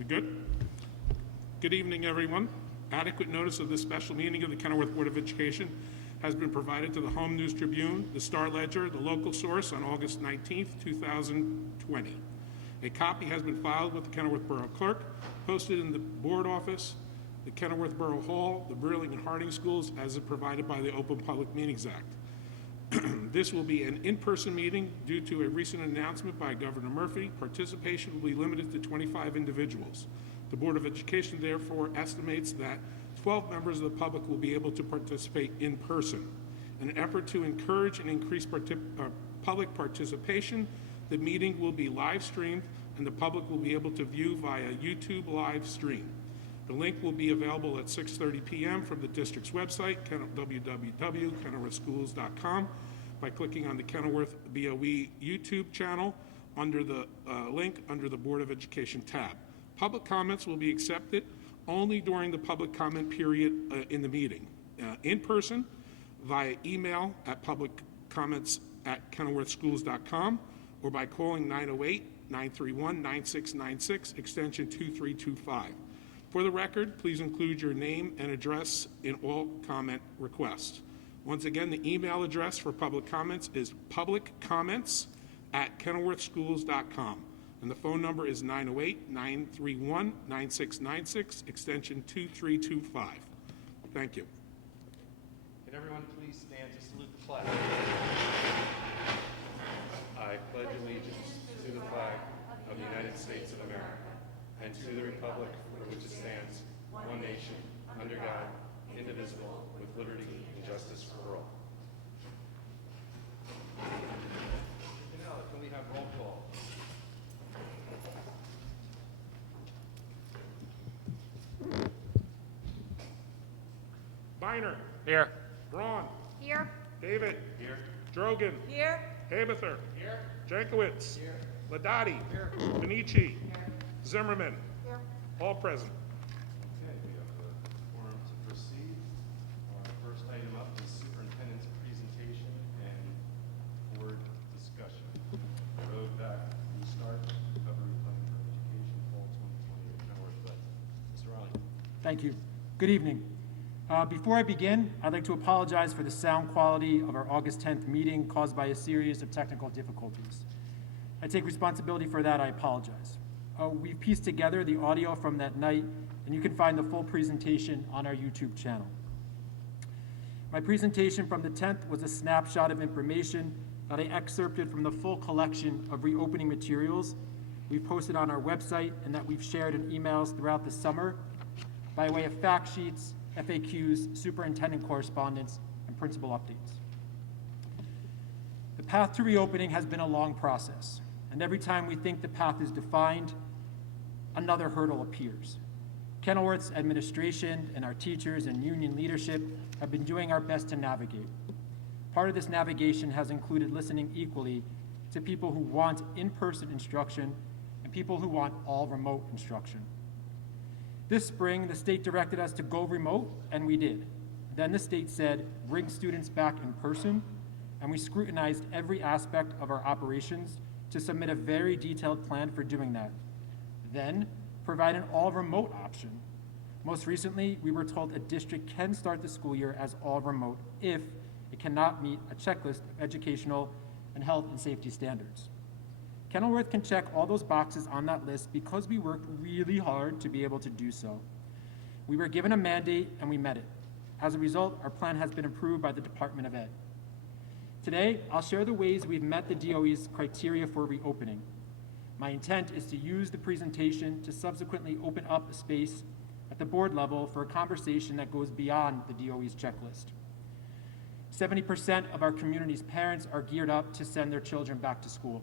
We good? Good evening, everyone. Adequate notice of this special meeting of the Kenilworth Board of Education has been provided to the Home News Tribune, the Star Ledger, the local source on August 19th, 2020. A copy has been filed with the Kenilworth Borough Clerk, posted in the board office, the Kenilworth Borough Hall, the Burling and Harding Schools, as is provided by the Open Public Meetings Act. This will be an in-person meeting due to a recent announcement by Governor Murphy. Participation will be limited to 25 individuals. The Board of Education therefore estimates that 12 members of the public will be able to participate in person. In an effort to encourage and increase public participation, the meeting will be live streamed and the public will be able to view via YouTube live stream. The link will be available at 6:30 p.m. from the district's website, www.kenilworthschools.com, by clicking on the Kenilworth BOE YouTube channel under the link under the Board of Education tab. Public comments will be accepted only during the public comment period in the meeting. In person, via email at publiccomments@kenilworthschools.com, or by calling 908-931-9696, extension 2325. For the record, please include your name and address in all comment requests. Once again, the email address for public comments is publiccomments@kenilworthschools.com, and the phone number is 908-931-9696, extension 2325. Thank you. Can everyone please stand to salute the flag? I pledge allegiance to the flag of the United States of America and to the republic for which it stands, one nation, under God, indivisible, with liberty and justice for all. Now, can we have roll call? Biner. Here. Braun. Here. David. Here. Drogan. Here. Hamether. Here. Jankowicz. Here. Ladati. Here. Benici. Zimmerman. Here. All present. Okay, we have a forum to proceed. First item up is superintendent's presentation and board discussion. Road back restart, recovery plan for education, fall 2020 at Kenilworth. Mr. Riley. Thank you. Good evening. Before I begin, I'd like to apologize for the sound quality of our August 10th meeting caused by a series of technical difficulties. I take responsibility for that. I apologize. We've pieced together the audio from that night, and you can find the full presentation on our YouTube channel. My presentation from the 10th was a snapshot of information that I excerpted from the full collection of reopening materials we've posted on our website and that we've shared in emails throughout the summer by way of fact sheets, FAQs, superintendent correspondence, and principal updates. The path to reopening has been a long process, and every time we think the path is defined, another hurdle appears. Kenilworth's administration and our teachers and union leadership have been doing our best to navigate. Part of this navigation has included listening equally to people who want in-person instruction and people who want all remote instruction. This spring, the state directed us to go remote, and we did. Then the state said, bring students back in person, and we scrutinized every aspect of our operations to submit a very detailed plan for doing that. Then, provide an all-remote option. Most recently, we were told a district can start the school year as all remote if it cannot meet a checklist of educational and health and safety standards. Kenilworth can check all those boxes on that list because we worked really hard to be able to do so. We were given a mandate and we met it. As a result, our plan has been approved by the Department of Ed. Today, I'll share the ways we've met the DOE's criteria for reopening. My intent is to use the presentation to subsequently open up a space at the board level for a conversation that goes beyond the DOE's checklist. 70% of our community's parents are geared up to send their children back to school.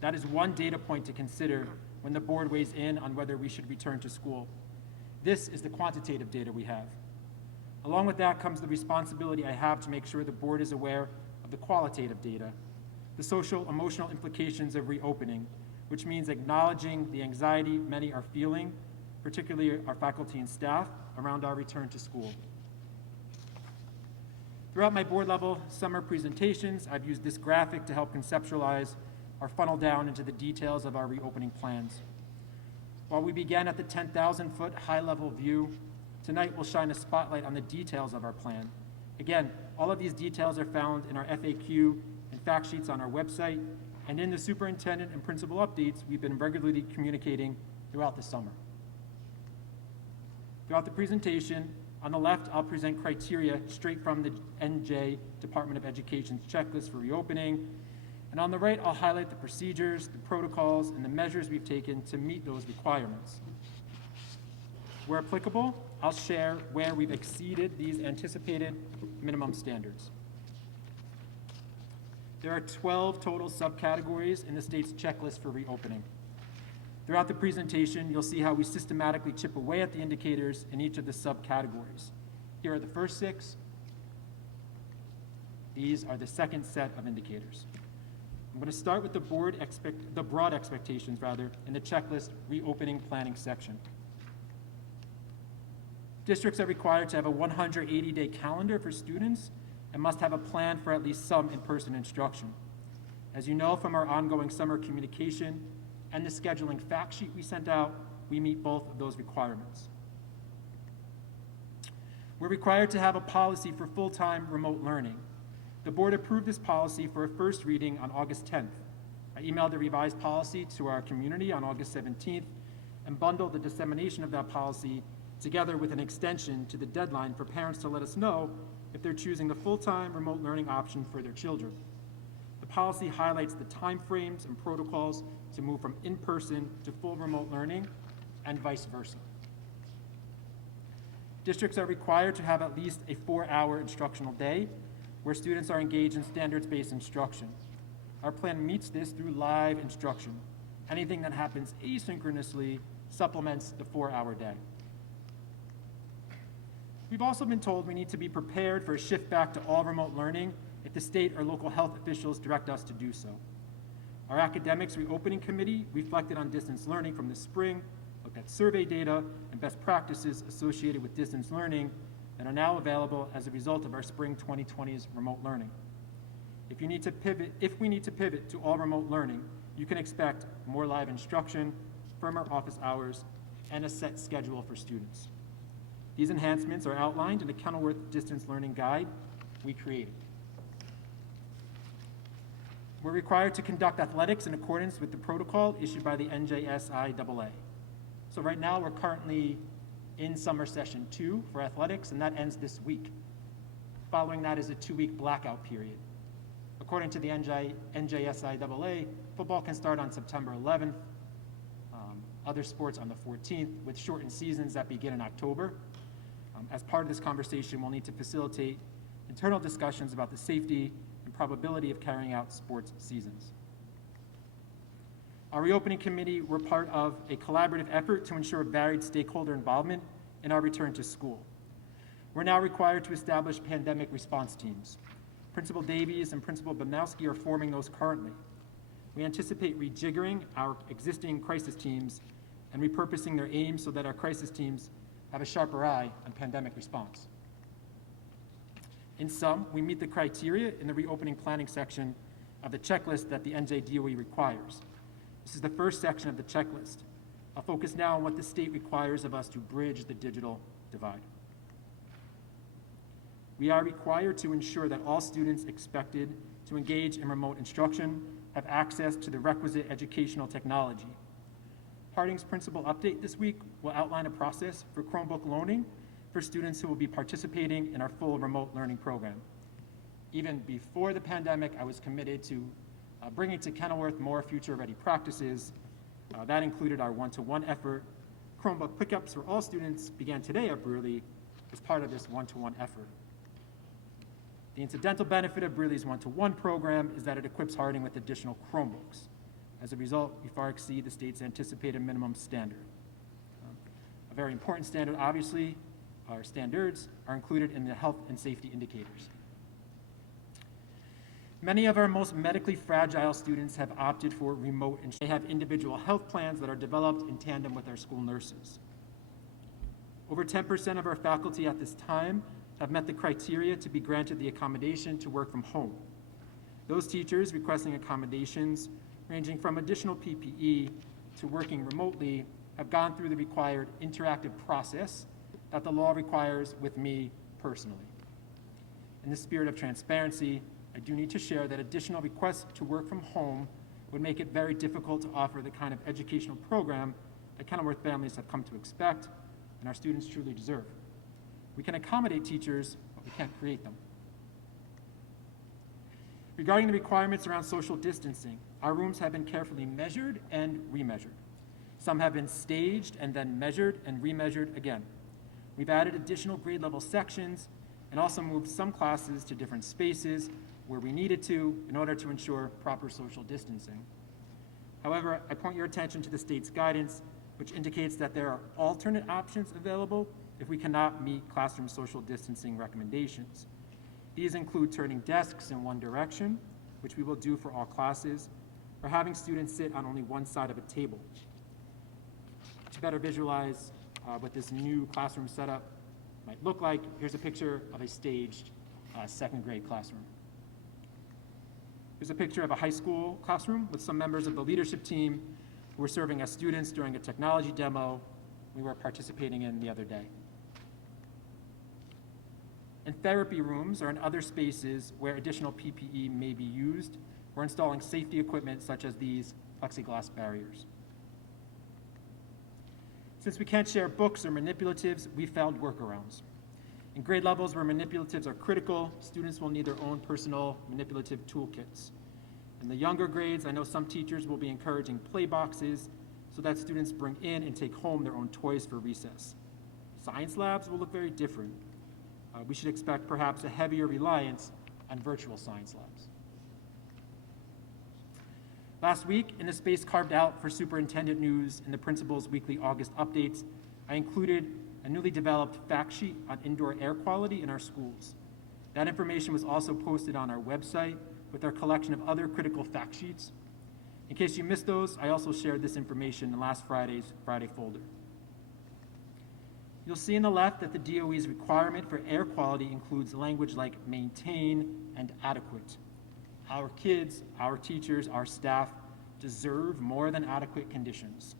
That is one data point to consider when the board weighs in on whether we should return to school. This is the quantitative data we have. Along with that comes the responsibility I have to make sure the board is aware of the qualitative data, the social, emotional implications of reopening, which means acknowledging the anxiety many are feeling, particularly our faculty and staff, around our return to school. Throughout my board level summer presentations, I've used this graphic to help conceptualize or funnel down into the details of our reopening plans. While we began at the 10,000-foot high-level view, tonight we'll shine a spotlight on the details of our plan. Again, all of these details are found in our FAQ and fact sheets on our website, and in the superintendent and principal updates we've been regularly communicating throughout the summer. Throughout the presentation, on the left, I'll present criteria straight from the NJ Department of Education's checklist for reopening, and on the right, I'll highlight the procedures, the protocols, and the measures we've taken to meet those requirements. Where applicable, I'll share where we've exceeded these anticipated minimum standards. There are 12 total subcategories in the state's checklist for reopening. Throughout the presentation, you'll see how we systematically chip away at the indicators in each of the subcategories. Here are the first 6. These are the second set of indicators. I'm going to start with the broad expectations in the checklist reopening planning section. Districts are required to have a 180-day calendar for students and must have a plan for at least some in-person instruction. As you know from our ongoing summer communication and the scheduling fact sheet we sent out, we meet both of those requirements. We're required to have a policy for full-time remote learning. The board approved this policy for a first reading on August 10th. I emailed the revised policy to our community on August 17th and bundled the dissemination of that policy together with an extension to the deadline for parents to let us know if they're choosing the full-time remote learning option for their children. The policy highlights the timeframes and protocols to move from in-person to full remote learning and vice versa. Districts are required to have at least a 4-hour instructional day where students are engaged in standards-based instruction. Our plan meets this through live instruction. Anything that happens asynchronously supplements the 4-hour day. We've also been told we need to be prepared for a shift back to all remote learning if the state or local health officials direct us to do so. Our academics reopening committee reflected on distance learning from the spring, looked at survey data and best practices associated with distance learning that are now available as a result of our spring 2020's remote learning. If we need to pivot to all remote learning, you can expect more live instruction, firmer office hours, and a set schedule for students. These enhancements are outlined in the Kenilworth Distance Learning Guide we created. We're required to conduct athletics in accordance with the protocol issued by the NJSIAA. So right now, we're currently in summer session 2 for athletics, and that ends this week. Following that is a 2-week blackout period. According to the NJSIAA, football can start on September 11th, other sports on the 14th, with shortened seasons that begin in October. As part of this conversation, we'll need to facilitate internal discussions about the safety and probability of carrying out sports seasons. Our reopening committee were part of a collaborative effort to ensure varied stakeholder involvement in our return to school. We're now required to establish pandemic response teams. Principal Davies and Principal Banowski are forming those currently. We anticipate rejiggering our existing crisis teams and repurposing their aims so that our crisis teams have a sharper eye on pandemic response. In sum, we meet the criteria in the reopening planning section of the checklist that the NJDOE requires. This is the first section of the checklist. I'll focus now on what the state requires of us to bridge the digital divide. We are required to ensure that all students expected to engage in remote instruction have access to the requisite educational technology. Harding's principal update this week will outline a process for Chromebook loaning for students who will be participating in our full remote learning program. Even before the pandemic, I was committed to bringing to Kenilworth more future-ready practices. That included our one-to-one effort. Chromebook pickups for all students began today at Brearley as part of this one-to-one effort. The incidental benefit of Brearley's one-to-one program is that it equips Harding with additional Chromebooks. As a result, we far exceed the state's anticipated minimum standard. A very important standard, obviously, our standards are included in the health and safety indicators. Many of our most medically fragile students have opted for remote instruction. They have individual health plans that are developed in tandem with our school nurses. Over 10% of our faculty at this time have met the criteria to be granted the accommodation to work from home. Those teachers requesting accommodations ranging from additional PPE to working remotely have gone through the required interactive process that the law requires with me personally. In the spirit of transparency, I do need to share that additional requests to work from home would make it very difficult to offer the kind of educational program that Kenilworth families have come to expect and our students truly deserve. We can accommodate teachers, but we can't create them. Regarding the requirements around social distancing, our rooms have been carefully measured and remeasured. Some have been staged and then measured and remeasured again. We've added additional grade level sections and also moved some classes to different spaces where we needed to in order to ensure proper social distancing. However, I point your attention to the state's guidance, which indicates that there are alternate options available if we cannot meet classroom social distancing recommendations. These include turning desks in one direction, which we will do for all classes, or having students sit on only one side of a table. To better visualize what this new classroom setup might look like, here's a picture of a staged second grade classroom. Here's a picture of a high school classroom with some members of the leadership team who were serving as students during a technology demo we were participating in the other day. In therapy rooms or in other spaces where additional PPE may be used, we're installing safety equipment such as these plexiglass barriers. Since we can't share books or manipulatives, we found workarounds. In grade levels where manipulatives are critical, students will need their own personal manipulative toolkits. In the younger grades, I know some teachers will be encouraging play boxes so that students bring in and take home their own toys for recess. Science labs will look very different. We should expect perhaps a heavier reliance on virtual science labs. Last week, in the space carved out for superintendent news in the principal's weekly August updates, I included a newly developed fact sheet on indoor air quality in our schools. That information was also posted on our website with our collection of other critical fact sheets. In case you missed those, I also shared this information in last Friday's Friday folder. You'll see on the left that the DOE's requirement for air quality includes language like maintain and adequate. Our kids, our teachers, our staff deserve more than adequate conditions.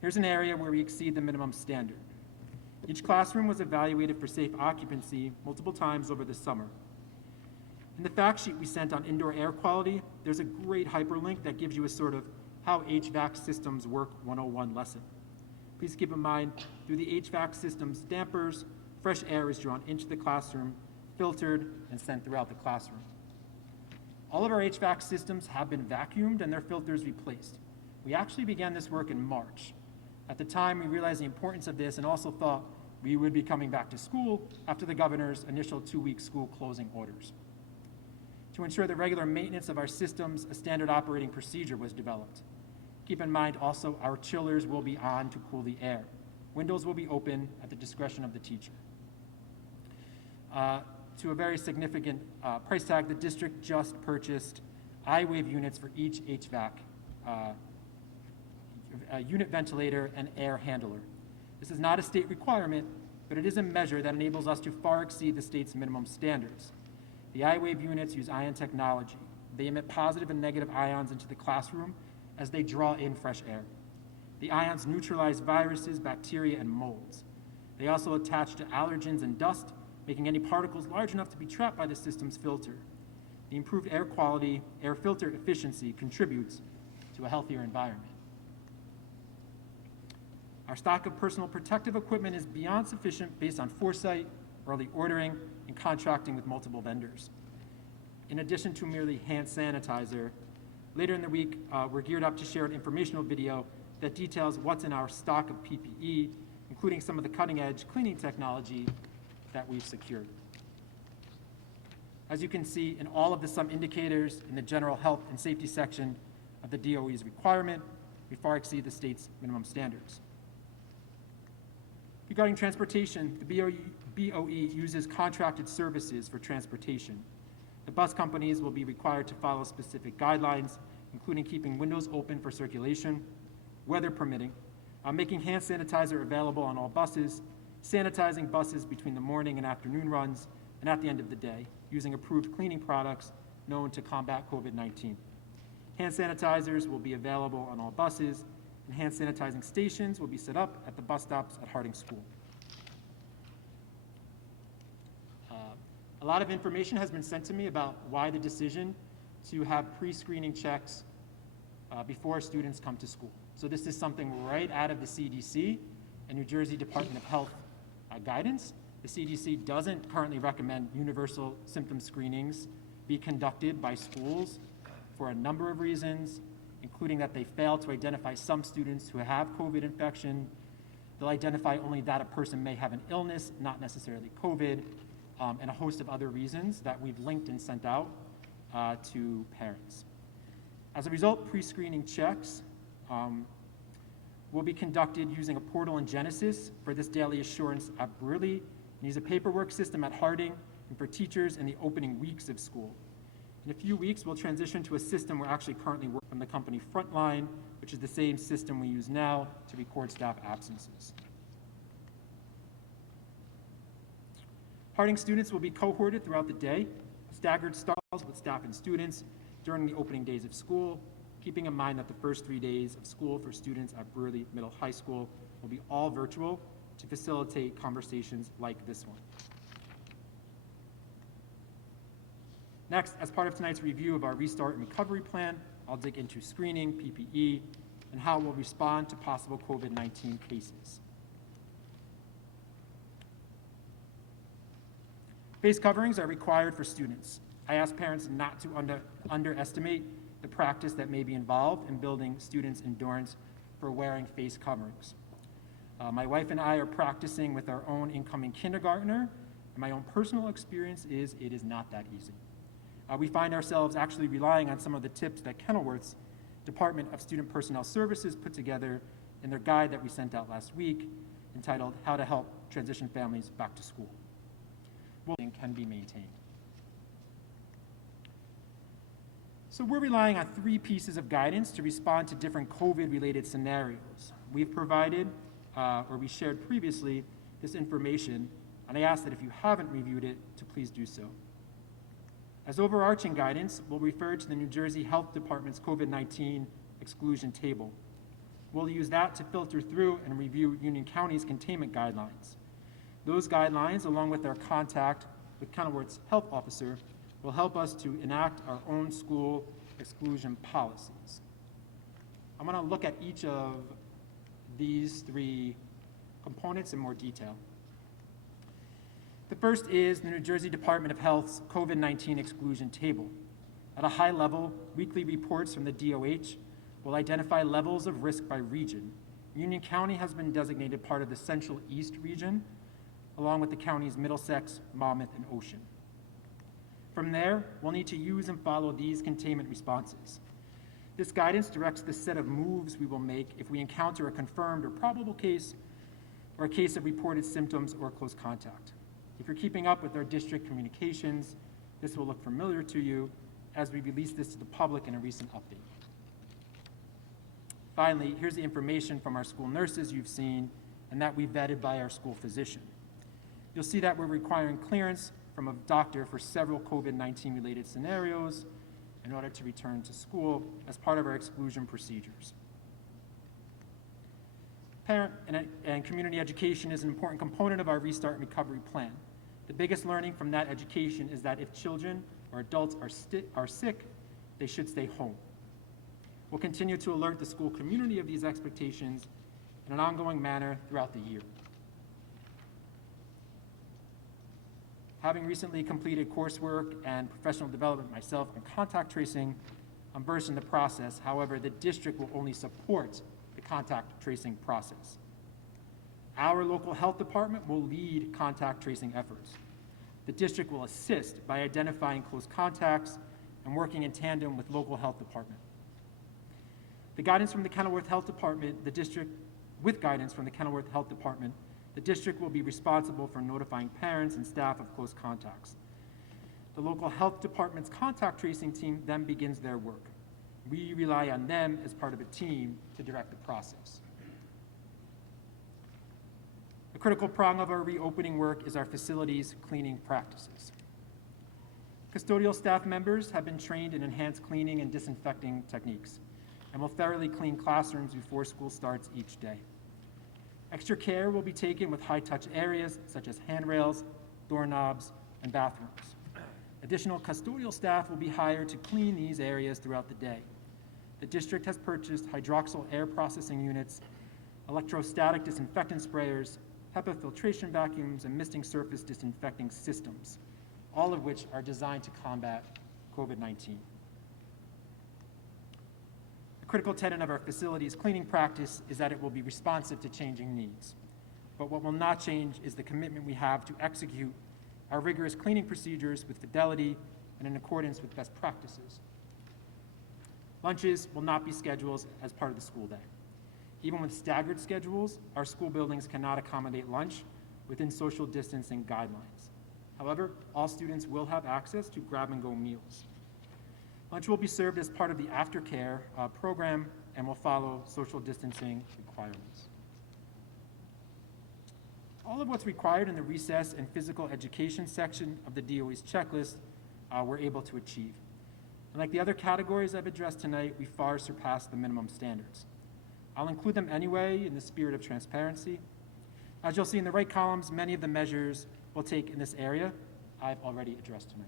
Here's an area where we exceed the minimum standard. Each classroom was evaluated for safe occupancy multiple times over the summer. In the fact sheet we sent on indoor air quality, there's a great hyperlink that gives you a sort of how HVAC systems work 101 lesson. Please keep in mind, through the HVAC system's dampers, fresh air is drawn into the classroom, filtered, and sent throughout the classroom. All of our HVAC systems have been vacuumed and their filters replaced. We actually began this work in March. At the time, we realized the importance of this and also thought we would be coming back to school after the governor's initial 2-week school closing orders. To ensure the regular maintenance of our systems, a standard operating procedure was developed. Keep in mind also our chillers will be on to cool the air. Windows will be open at the discretion of the teacher. To a very significant price tag, the district just purchased iWave units for each HVAC unit ventilator and air handler. This is not a state requirement, but it is a measure that enables us to far exceed the state's minimum standards. The iWave units use ion technology. They emit positive and negative ions into the classroom as they draw in fresh air. The ions neutralize viruses, bacteria, and molds. They also attach to allergens and dust, making any particles large enough to be trapped by the system's filter. The improved air quality, air filter efficiency contributes to a healthier environment. Our stock of personal protective equipment is beyond sufficient based on foresight, early ordering, and contracting with multiple vendors. In addition to merely hand sanitizer, later in the week, we're geared up to share an informational video that details what's in our stock of PPE, including some of the cutting-edge cleaning technology that we've secured. As you can see in all of the sum indicators in the general health and safety section of the DOE's requirement, we far exceed the state's minimum standards. Regarding transportation, the BOE uses contracted services for transportation. The bus companies will be required to follow specific guidelines, including keeping windows open for circulation, weather permitting, making hand sanitizer available on all buses, sanitizing buses between the morning and afternoon runs, and at the end of the day, using approved cleaning products known to combat COVID-19. Hand sanitizers will be available on all buses, Enhanced sanitizing stations will be set up at the bus stops at Harding School. A lot of information has been sent to me about why the decision to have pre-screening checks before students come to school. So this is something right out of the CDC and New Jersey Department of Health guidance. The CDC doesn't currently recommend universal symptom screenings be conducted by schools for a number of reasons, including that they fail to identify some students who have COVID infection. They'll identify only that a person may have an illness, not necessarily COVID, and a host of other reasons that we've linked and sent out to parents. As a result, pre-screening checks will be conducted using a portal in Genesis for this daily assurance at Brewerly, and use a paperwork system at Harding, and for teachers in the opening weeks of school. In a few weeks, we'll transition to a system we're actually currently working from the company Frontline, which is the same system we use now to record staff absences. Harding students will be cohorted throughout the day, staggered stalls with staff and students during the opening days of school, keeping in mind that the first 3 days of school for students at Brewerly Middle High School will be all virtual to facilitate conversations like this one. Next, as part of tonight's review of our Restart and Recovery Plan, I'll dig into screening, PPE, and how we'll respond to possible COVID-19 cases. Face coverings are required for students. I ask parents not to underestimate the practice that may be involved in building students' endurance for wearing face coverings. My wife and I are practicing with our own incoming kindergartner, and my own personal experience is it is not that easy. We find ourselves actually relying on some of the tips that Kenilworth's Department of Student Personnel Services put together in their guide that we sent out last week, entitled How to Help Transition Families Back to School. Can be maintained. So we're relying on 3 pieces of guidance to respond to different COVID-related scenarios. We've provided, or we shared previously, this information, and I ask that if you haven't reviewed it, to please do so. As overarching guidance, we'll refer to the New Jersey Health Department's COVID-19 exclusion table. We'll use that to filter through and review Union County's containment guidelines. Those guidelines, along with our contact with Kenilworth's health officer, will help us to enact our own school exclusion policies. I'm going to look at each of these 3 components in more detail. The first is the New Jersey Department of Health's COVID-19 exclusion table. At a high level, weekly reports from the DOH will identify levels of risk by region. Union County has been designated part of the Central East region, along with the counties Middlesex, Monmouth, and Ocean. From there, we'll need to use and follow these containment responses. This guidance directs the set of moves we will make if we encounter a confirmed or probable case, or a case of reported symptoms or close contact. If you're keeping up with our district communications, this will look familiar to you as we release this to the public in a recent update. Finally, here's the information from our school nurses you've seen and that we vetted by our school physician. You'll see that we're requiring clearance from a doctor for several COVID-19 related scenarios in order to return to school as part of our exclusion procedures. Parent and community education is an important component of our Restart and Recovery Plan. The biggest learning from that education is that if children or adults are sick, they should stay home. We'll continue to alert the school community of these expectations in an ongoing manner throughout the year. Having recently completed coursework and professional development myself in contact tracing, I'm versed in the process. However, the district will only support the contact tracing process. Our local health department will lead contact tracing efforts. The district will assist by identifying close contacts and working in tandem with local health department. The guidance from the Kenilworth Health Department, with guidance from the Kenilworth Health Department, the district will be responsible for notifying parents and staff of close contacts. The local health department's contact tracing team then begins their work. We rely on them as part of a team to direct the process. A critical prong of our reopening work is our facilities cleaning practices. Custodial staff members have been trained in enhanced cleaning and disinfecting techniques. and will thoroughly clean classrooms before school starts each day. Extra care will be taken with high-touch areas such as handrails, doorknobs, and bathrooms. Additional custodial staff will be hired to clean these areas throughout the day. The district has purchased hydroxyl air processing units, electrostatic disinfectant sprayers, HEPA filtration vacuums, and misting surface disinfecting systems, all of which are designed to combat COVID-19. A critical tenet of our facility's cleaning practice is that it will be responsive to changing needs. But what will not change is the commitment we have to execute our rigorous cleaning procedures with fidelity and in accordance with best practices. Lunches will not be scheduled as part of the school day. Even with staggered schedules, our school buildings cannot accommodate lunch within social distancing guidelines. However, all students will have access to grab-and-go meals. Lunch will be served as part of the aftercare program and will follow social distancing requirements. All of what's required in the recess and physical education section of the DOE's checklist we're able to achieve. And like the other categories I've addressed tonight, we far surpass the minimum standards. I'll include them anyway in the spirit of transparency. As you'll see in the right columns, many of the measures we'll take in this area I've already addressed tonight.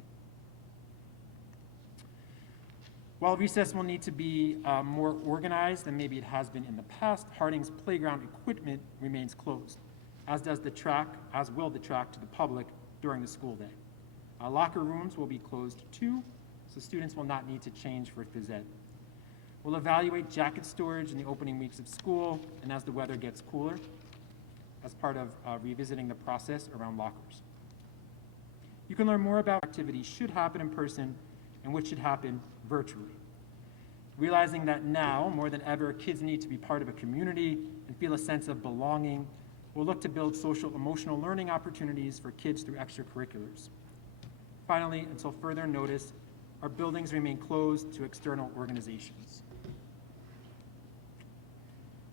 While recess will need to be more organized than maybe it has been in the past, Harding's playground equipment remains closed, as will the track to the public during the school day. Locker rooms will be closed too, so students will not need to change for phys ed. We'll evaluate jacket storage in the opening weeks of school and as the weather gets cooler as part of revisiting the process around lockers. You can learn more about activities should happen in person and which should happen virtually. Realizing that now, more than ever, kids need to be part of a community and feel a sense of belonging, we'll look to build social emotional learning opportunities for kids through extracurriculars. Finally, until further notice, our buildings remain closed to external organizations.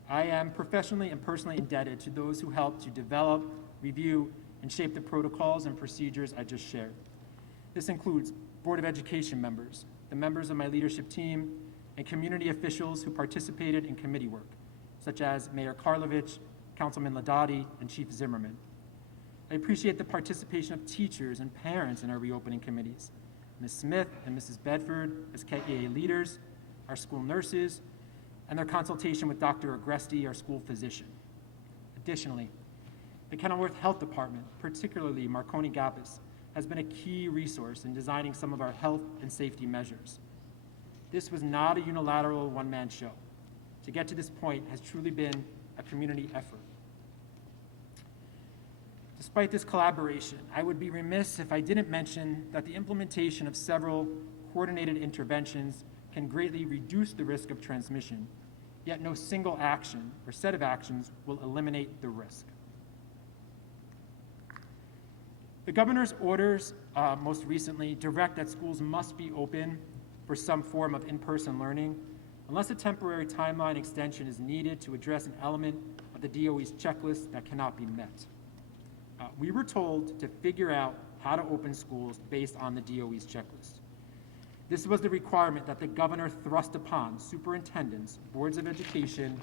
I am professionally and personally indebted to those who helped to develop, review, and shape the protocols and procedures I just shared. This includes Board of Education members, the members of my leadership team, and community officials who participated in committee work, such as Mayor Karlovich, Councilman Ladati, and Chief Zimmerman. I appreciate the participation of teachers and parents in our reopening committees, Ms. Smith and Mrs. Bedford as KEA leaders, our school nurses, and their consultation with Dr. Agresti, our school physician. Additionally, the Kenilworth Health Department, particularly Marconi Gappis, has been a key resource in designing some of our health and safety measures. This was not a unilateral one-man show. To get to this point has truly been a community effort. Despite this collaboration, I would be remiss if I didn't mention that the implementation of several coordinated interventions can greatly reduce the risk of transmission, yet no single action or set of actions will eliminate the risk. The governor's orders, most recently, direct that schools must be open for some form of in-person learning unless a temporary timeline extension is needed to address an element of the DOE's checklist that cannot be met. We were told to figure out how to open schools based on the DOE's checklist. This was the requirement that the governor thrust upon superintendents, boards of education,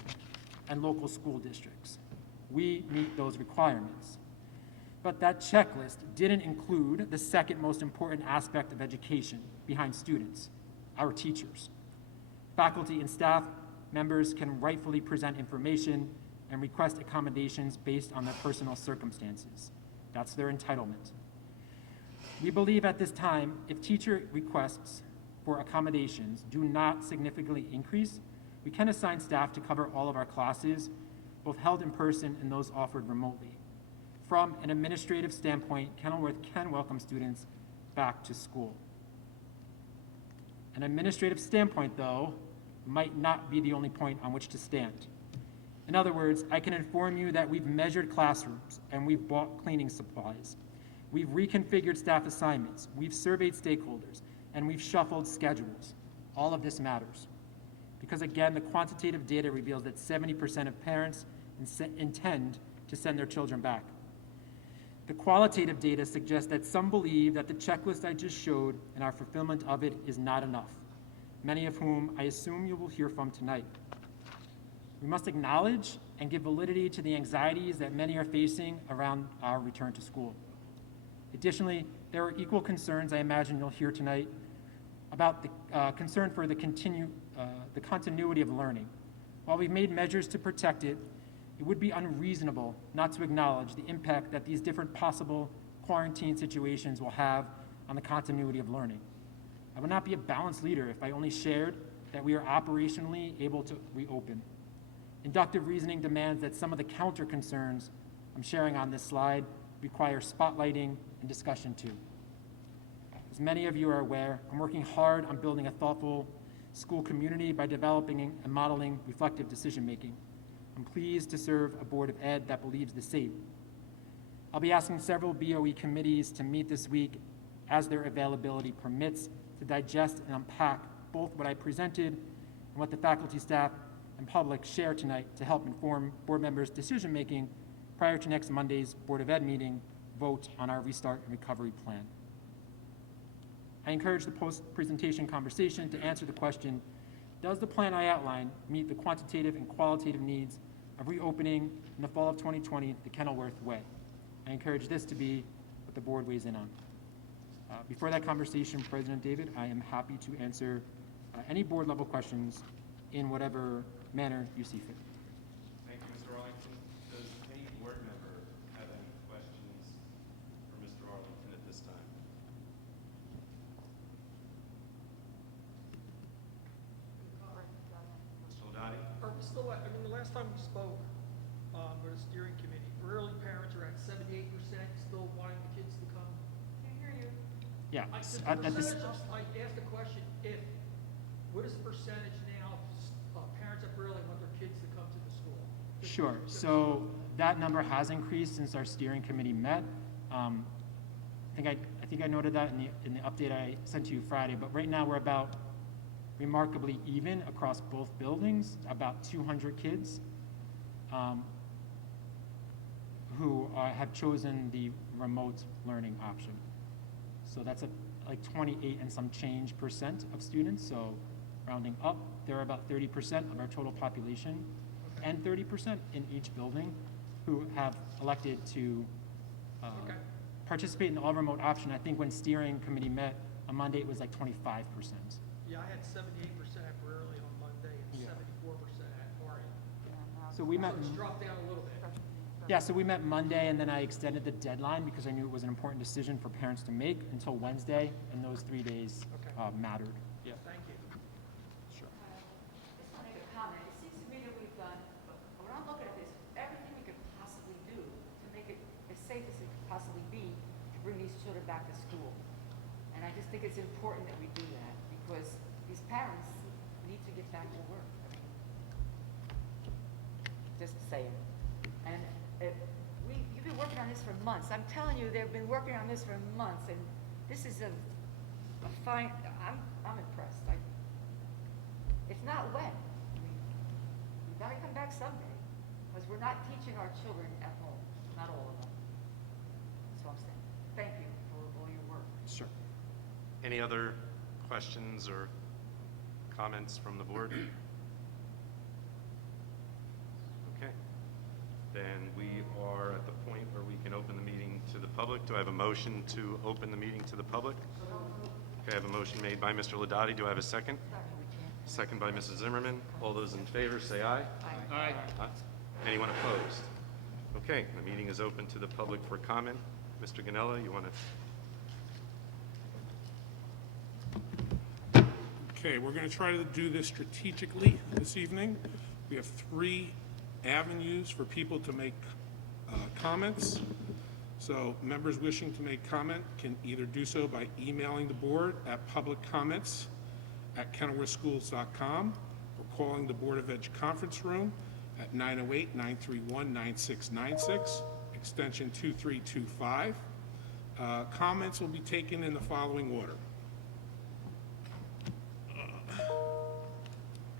and local school districts. We meet those requirements. But that checklist didn't include the second most important aspect of education behind students, our teachers. Faculty and staff members can rightfully present information and request accommodations based on their personal circumstances. That's their entitlement. We believe at this time, if teacher requests for accommodations do not significantly increase, we can assign staff to cover all of our classes, both held in person and those offered remotely. From an administrative standpoint, Kenilworth can welcome students back to school. An administrative standpoint, though, might not be the only point on which to stand. In other words, I can inform you that we've measured classrooms and we've bought cleaning supplies. We've reconfigured staff assignments, we've surveyed stakeholders, and we've shuffled schedules. All of this matters. Because again, the quantitative data reveals that 70% of parents intend to send their children back. The qualitative data suggests that some believe that the checklist I just showed and our fulfillment of it is not enough. many of whom I assume you will hear from tonight. We must acknowledge and give validity to the anxieties that many are facing around our return to school. Additionally, there are equal concerns I imagine you'll hear tonight about the concern for the continuity of learning. While we've made measures to protect it, it would be unreasonable not to acknowledge the impact that these different possible quarantine situations will have on the continuity of learning. I would not be a balanced leader if I only shared that we are operationally able to reopen. Inductive reasoning demands that some of the counter concerns I'm sharing on this slide require spotlighting and discussion too. As many of you are aware, I'm working hard on building a thoughtful school community by developing and modeling reflective decision-making. I'm pleased to serve a Board of Ed that believes the same. I'll be asking several BOE committees to meet this week as their availability permits to digest and unpack both what I presented and what the faculty, staff, and public share tonight to help inform board members' decision-making prior to next Monday's Board of Ed meeting vote on our Restart and Recovery Plan. I encourage the post-presentation conversation to answer the question, does the plan I outlined meet the quantitative and qualitative needs of reopening in the fall of 2020 the Kenilworth way? I encourage this to be what the board weighs in on. Before that conversation, President David, I am happy to answer any board-level questions in whatever manner you see fit. Thank you, Mr. Arlington. Does any board member have any questions for Mr. Arlington at this time? Mr. Ladati? Still, I mean, the last time we spoke with the steering committee, early parents are at 78%, still wanting the kids to come. Can't hear you. Yeah. I asked the question, what is the percentage now of parents up early want their kids to come to the school? Sure. So that number has increased since our steering committee met. I think I noted that in the update I sent to you Friday. But right now we're about remarkably even across both buildings. About 200 kids who have chosen the remote learning option. So that's like 28 and some change percent of students. So rounding up, there are about 30% of our total population and 30% in each building who have elected to participate in the all-remote option. I think when steering committee met on Monday, it was like 25%. Yeah, I had 78% at early on Monday and 74% at Marty. So we met. So it's dropped down a little bit. Yeah, so we met Monday, and then I extended the deadline because I knew it was an important decision for parents to make until Wednesday, and those 3 days mattered. Yeah. Thank you. Sure. Just want to make a comment. It seems to me that we've done, when I'm looking at this, everything we could possibly do to make it as safe as it could possibly be to bring these children back to school. And I just think it's important that we do that because these parents need to get back to work. Just saying. And you've been working on this for months. I'm telling you, they've been working on this for months, and this is a fine. I'm impressed. If not when, we got to come back someday, because we're not teaching our children at home. Not all of them. That's what I'm saying. Thank you for all your work. Sure. Any other questions or comments from the board? Okay. Then we are at the point where we can open the meeting to the public. Do I have a motion to open the meeting to the public? Okay, I have a motion made by Mr. Ladati. Do I have a second? Second by Mrs. Zimmerman. All those in favor say aye. Aye. Aye. Anyone opposed? Okay, the meeting is open to the public for comment. Mr. Ganella, you want to? Okay, we're going to try to do this strategically this evening. We have 3 avenues for people to make comments. So members wishing to make comment can either do so by emailing the board at publiccomments@kenilworthschools.com or calling the Board of Ed conference room at 908-931-9696, extension 2325. Comments will be taken in the following order.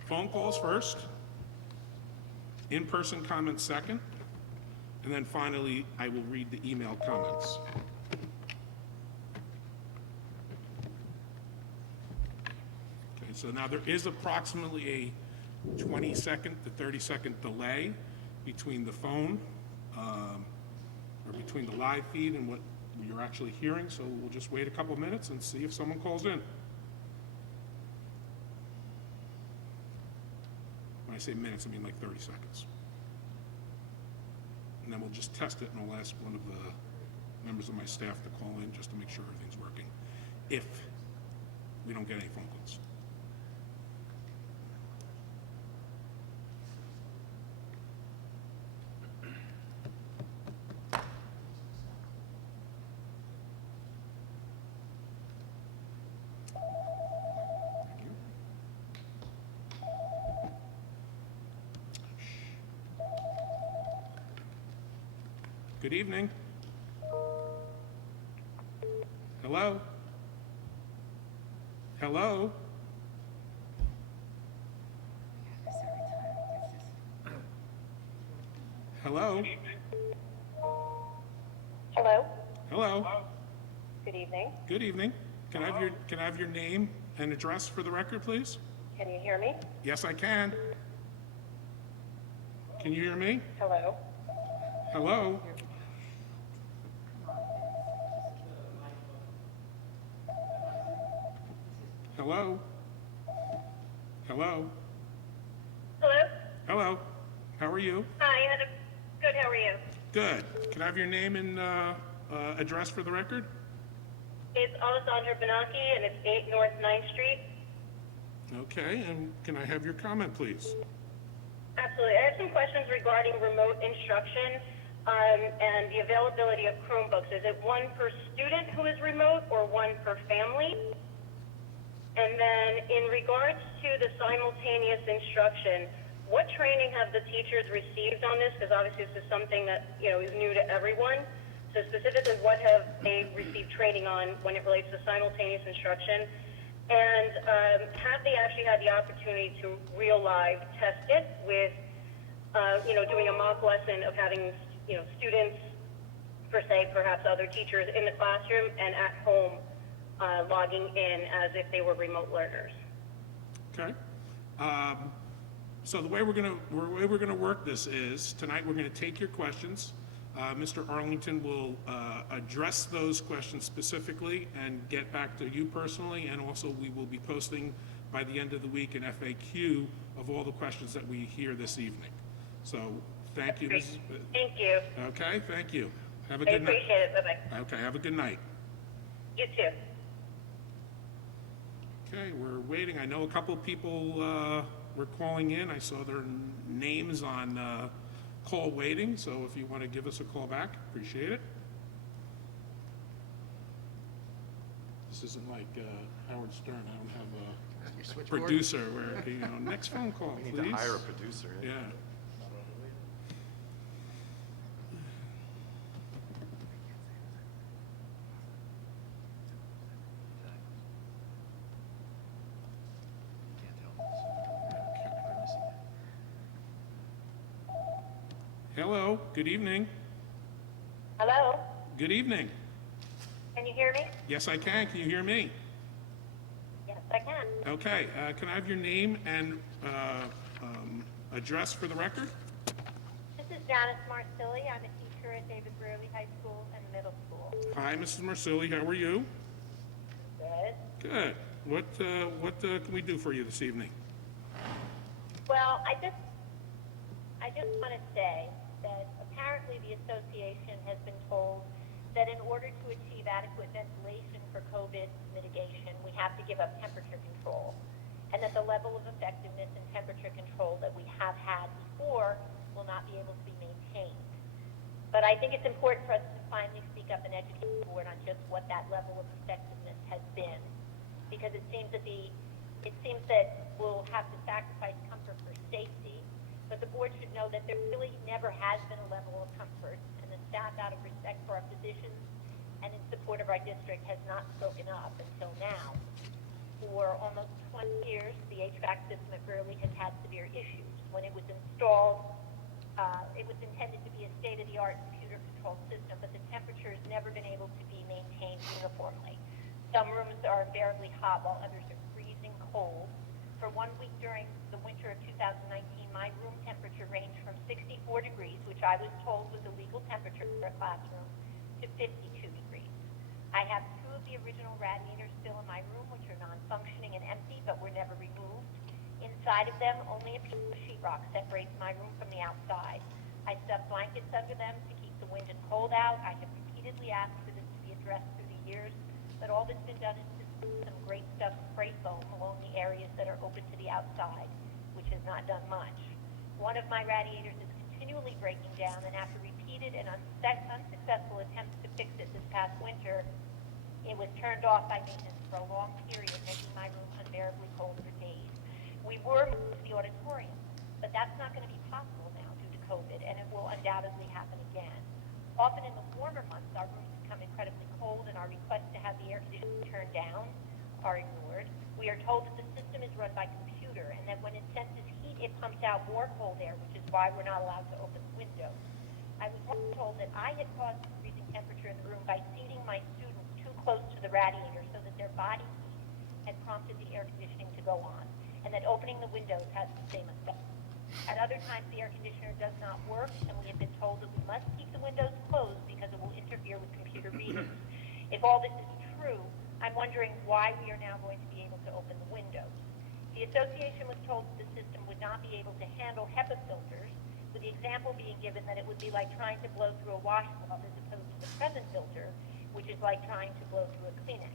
Phone calls first, in-person comments second, and then finally, I will read the email comments. Okay, So now there is approximately a 20-second to 30-second delay between the phone, or between the live feed and what you're actually hearing, so we'll just wait a couple minutes and see if someone calls in. When I say minutes, I mean like 30 seconds. And then we'll just test it, and I'll ask one of the members of my staff to call in just to make sure everything's working, if we don't get any phone calls. Good evening. Hello? Hello? Hello? Hello, Hello? good evening. Good evening. Can I have your name and address for the record, please? Can you hear me? Yes, I can. Can you hear me? Hello. Hello? Hello? Hello? Hello? Hello? How are you? Hi, good, how are you? Good. Can I have your name and address for the record? It's Alessandra Benacchi, and it's 8 North 9th Street. Okay, and can I have your comment, please? Absolutely. I have some questions regarding remote instruction and the availability of Chromebooks. Is it one per student who is remote or one per family? And then in regards to the simultaneous instruction, what training have the teachers received on this? Because obviously this is something that, is new to everyone. So specifically, what have they received training on when it relates to simultaneous instruction? And have they actually had the opportunity to real live test it with, doing a mock lesson of having, students, per se, perhaps other teachers in the classroom and at home logging in as if they were remote learners? Okay. So the way we're gonna work this is, tonight we're gonna take your questions. Mr. Arlington will address those questions specifically and get back to you personally, and also we will be posting by the end of the week an FAQ of all the questions that we hear this evening. So, thank you, Mrs. Thank you. Okay, thank you. Have a I good night. appreciate it. Bye-bye. Okay, have a good night. You too. Okay, we're waiting. I know a couple people were calling in. I saw their names on call waiting, so if you want to give us a call back, appreciate it. This isn't like Howard Stern. I don't have a producer where, next phone call, please. We need to hire a producer. Yeah. Hello, good evening. Hello? Good evening. Can you hear me? Yes, I can. Can you hear me? Yes, I can. Okay, can I have your name and address for the record? This is Janice Marsili. I'm a teacher at David Brearley High School and Middle School. Hi, Mrs. Marsili, how are you? Good. Good. What can we do for you this evening? Well, I just want to say that apparently the association has been told that in order to achieve adequate ventilation for COVID mitigation, we have to give up temperature control, and that the level of effectiveness in temperature control that we have had before will not be able to be maintained. But I think it's important for us to finally speak up and educate the board on just what that level of effectiveness has been, because it seems that we'll have to sacrifice comfort for safety. But the board should know that there really never has been a level of comfort, and the staff, out of respect for our physicians and in support of our district, has not spoken up until now. For almost 20 years, the HVAC system at Brearley has had severe issues. When it was installed, it was intended to be a state-of-the-art computer-controlled system, but the temperature has never been able to be maintained uniformly. Some rooms are invariably hot while others are freezing cold. 1 week during the winter of 2019, my room temperature ranged from 64 degrees, which I was told was a legal temperature for a classroom, to 52 degrees. I have 2 of the original radiators still in my room, which are non-functioning and empty, but were never removed. Inside of them, only a piece of sheetrock separates my room from the outside. I stuff blankets under them to keep the wind and cold out. I have repeatedly asked for this to be addressed through the years, but all that's been done is to put some great stuff spray foam along the areas that are open to the outside, which has not done much. One of my radiators is continually breaking down, and after repeated and unsuccessful attempts to fix it this past winter, it was turned off by maintenance for a long period, making my room unbearably cold for days. We were moved to the auditorium, but that's not going to be possible now due to COVID, and it will undoubtedly happen again. Often in the warmer months, our rooms become incredibly cold, and our requests to have the air conditioning turned down are ignored. We are told that the system is run by computer, and that when it senses heat, it pumps out more cold air, which is why we're not allowed to open the windows. I was once told that I had caused the freezing temperature in the room by seating my students too close to the radiator so that their body heat had prompted the air conditioning to go on, and that opening the windows has the same effect. At other times, the air conditioner does not work, and we have been told that we must keep the windows closed because it will interfere with computer readings. If all this is true, I'm wondering why we are now going to be able to open the windows. The association was told that the system would not be able to handle HEPA filters, with the example being given that it would be like trying to blow through a washcloth as opposed to the present filter, which is like trying to blow through a Kleenex.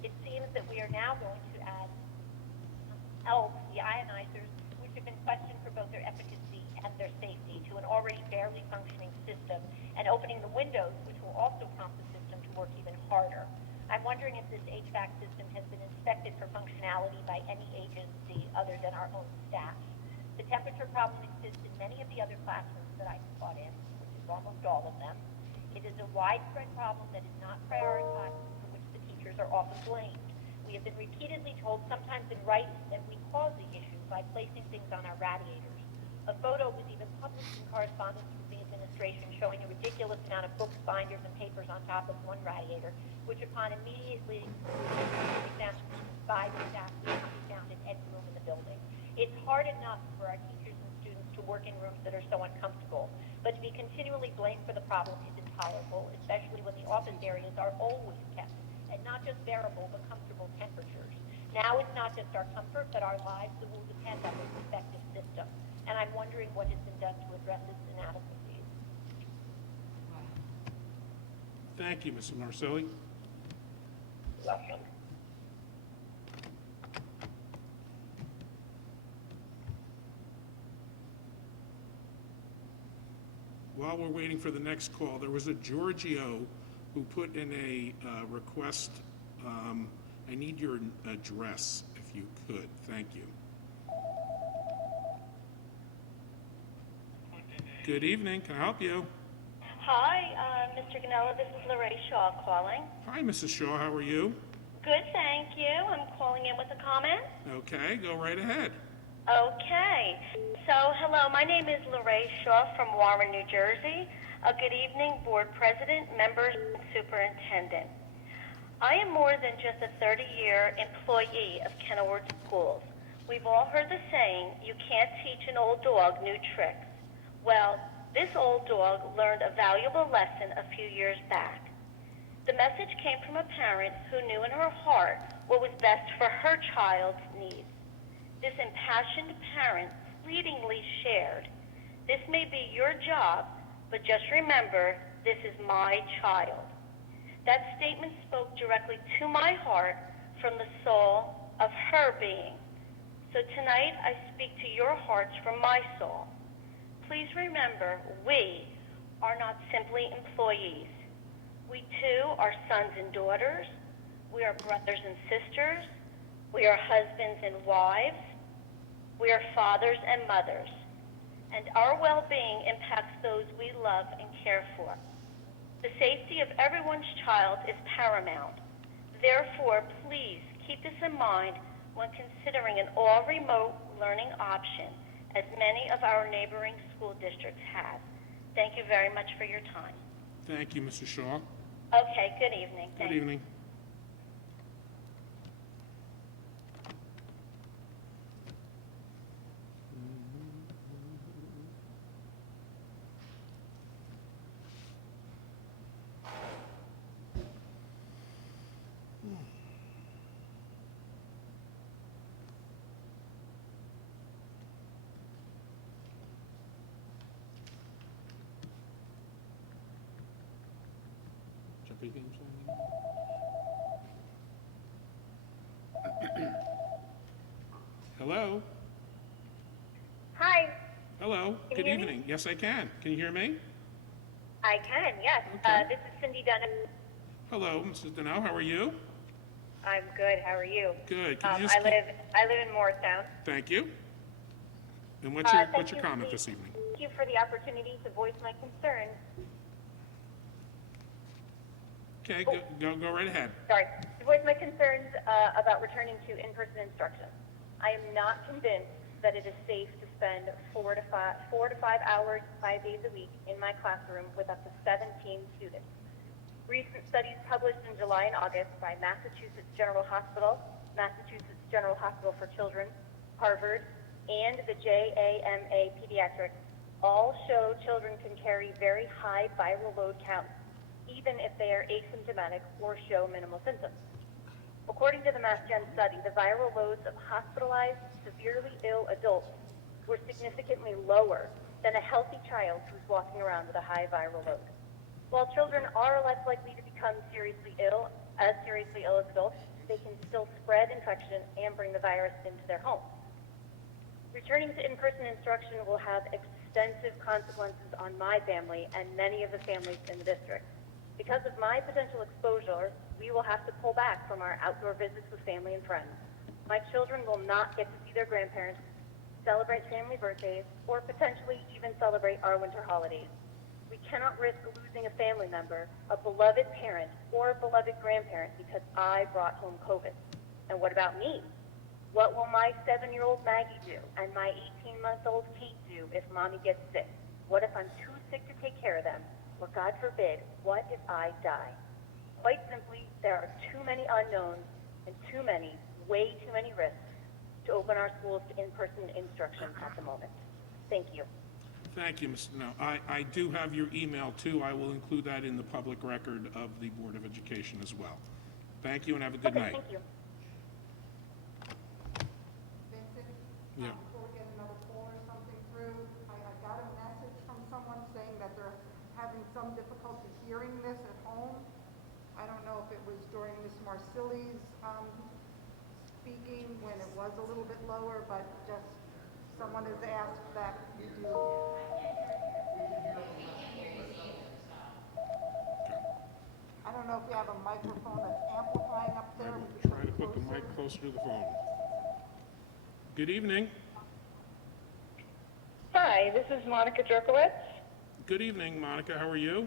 It seems that we are now going to add ELF, the ionizers, which have been questioned for both their efficacy and their safety, to an already barely functioning system, and opening the windows, which will also prompt the system to work even harder. I'm wondering if this HVAC system has been inspected for functionality by any agency other than our own staff. The temperature problem exists in many of the other classrooms that I've taught in, which is almost all of them. It is a widespread problem that is not prioritized, for which the teachers are often blamed. We have been repeatedly told, sometimes in writing, that we cause the issue by placing things on our radiators. A photo was even published in correspondence with the administration showing a ridiculous amount of books, binders, and papers on top of one radiator, which upon immediately examination by the staff can be found in every room in the building. It's hard enough for our teachers and students to work in rooms that are so uncomfortable, but to be continually blamed for the problem is intolerable, especially when the office areas are always kept at not just bearable but comfortable temperatures. Now it's not just our comfort, but our lives that will depend on this effective system. And I'm wondering what has been done to address its inadequacies. Thank you, Mrs. Marcelli. While we're waiting for the next call, there was a Giorgio who put in a request. I need your address, if you could. Thank you. Good evening. Can I help you? Hi, Mr. Ganella. This is Lorraine Shaw calling. Hi, Mrs. Shaw. How are you? Good, thank you. I'm calling in with a comment. Okay, go right ahead. Okay. So, hello. My name is Lorraine Shaw from Warren, New Jersey. Good evening, Board President, members, and Superintendent. I am more than just a 30-year employee of Kenilworth Schools. We've all heard the saying, you can't teach an old dog new tricks. Well, this old dog learned a valuable lesson a few years back. The message came from a parent who knew in her heart what was best for her child's needs. This impassioned parent fleetingly shared, "This may be your job, but just remember, this is my child." That statement spoke directly to my heart from the soul of her being. So tonight I speak to your hearts from my soul. Please remember, we are not simply employees. We too are sons and daughters. We are brothers and sisters. We are husbands and wives. We are fathers and mothers. And our well-being impacts those we love and care for. The safety of everyone's child is paramount. Therefore, please keep this in mind when considering an all-remote learning option, as many of our neighboring school districts have. Thank you very much for your time. Thank you, Mrs. Shaw. Okay, good evening. Good evening. pregame song? Hello? Hi, Hello? Can you Good hear me? evening. Yes, I can. Can you hear me? I can, yes. Okay. This is Cindy Dunham. Hello, Mrs. Deneau. How are you? I'm good, how are you? Good. Can you just I live in Morristown. Thank you. And what's Thank your you. comment this evening? Thank you for the opportunity to voice my concerns. Okay, go right ahead. Sorry, to voice my concerns about returning to in-person instruction. I am not convinced that it is safe to spend 4 to 5 hours, 5 days a week in my classroom with up to 17 students. Recent studies published in July and August by Massachusetts General Hospital, Massachusetts General Hospital for Children, Harvard, and the JAMA Pediatrics all show children can carry very high viral load counts, even if they are asymptomatic or show minimal symptoms. According to the MassGen study, the viral loads of hospitalized, severely ill adults were significantly lower than a healthy child who's walking around with a high viral load. While children are less likely to become seriously ill as adults, they can still spread infection and bring the virus into their homes. Returning to in-person instruction will have extensive consequences on my family and many of the families in the district. Because of my potential exposure, we will have to pull back from our outdoor visits with family and friends. My children will not get to see their grandparents, celebrate family birthdays, or potentially even celebrate our winter holidays. We cannot risk losing a family member, a beloved parent, or a beloved grandparent because I brought home COVID. And what about me? What will my 7-year-old Maggie do and my 18-month-old Kate do if mommy gets sick? What if I'm too sick to take care of them? Or God forbid, what if I die? Quite simply, there are too many unknowns and way too many risks to open our schools to in-person instruction at the moment. Thank you. Thank you, Mrs. Deneau. I do have your email, too. I will include that in the public record of the Board of Education as well. Thank you, and have a good Okay, night. thank you. Vincent? Yeah. Before we get another call or something through, I got a message from someone saying that they're having some difficulty hearing this at home. I don't know if it was during Ms. Marsili's speaking when it was a little bit lower, but just someone has asked that you do. I don't know if you have a microphone that's amplifying up there. I'm We could trying to put the mic closer to the phone. Good evening. Hi, this is Monica Jerkowitz. Good evening, Monica. How are you?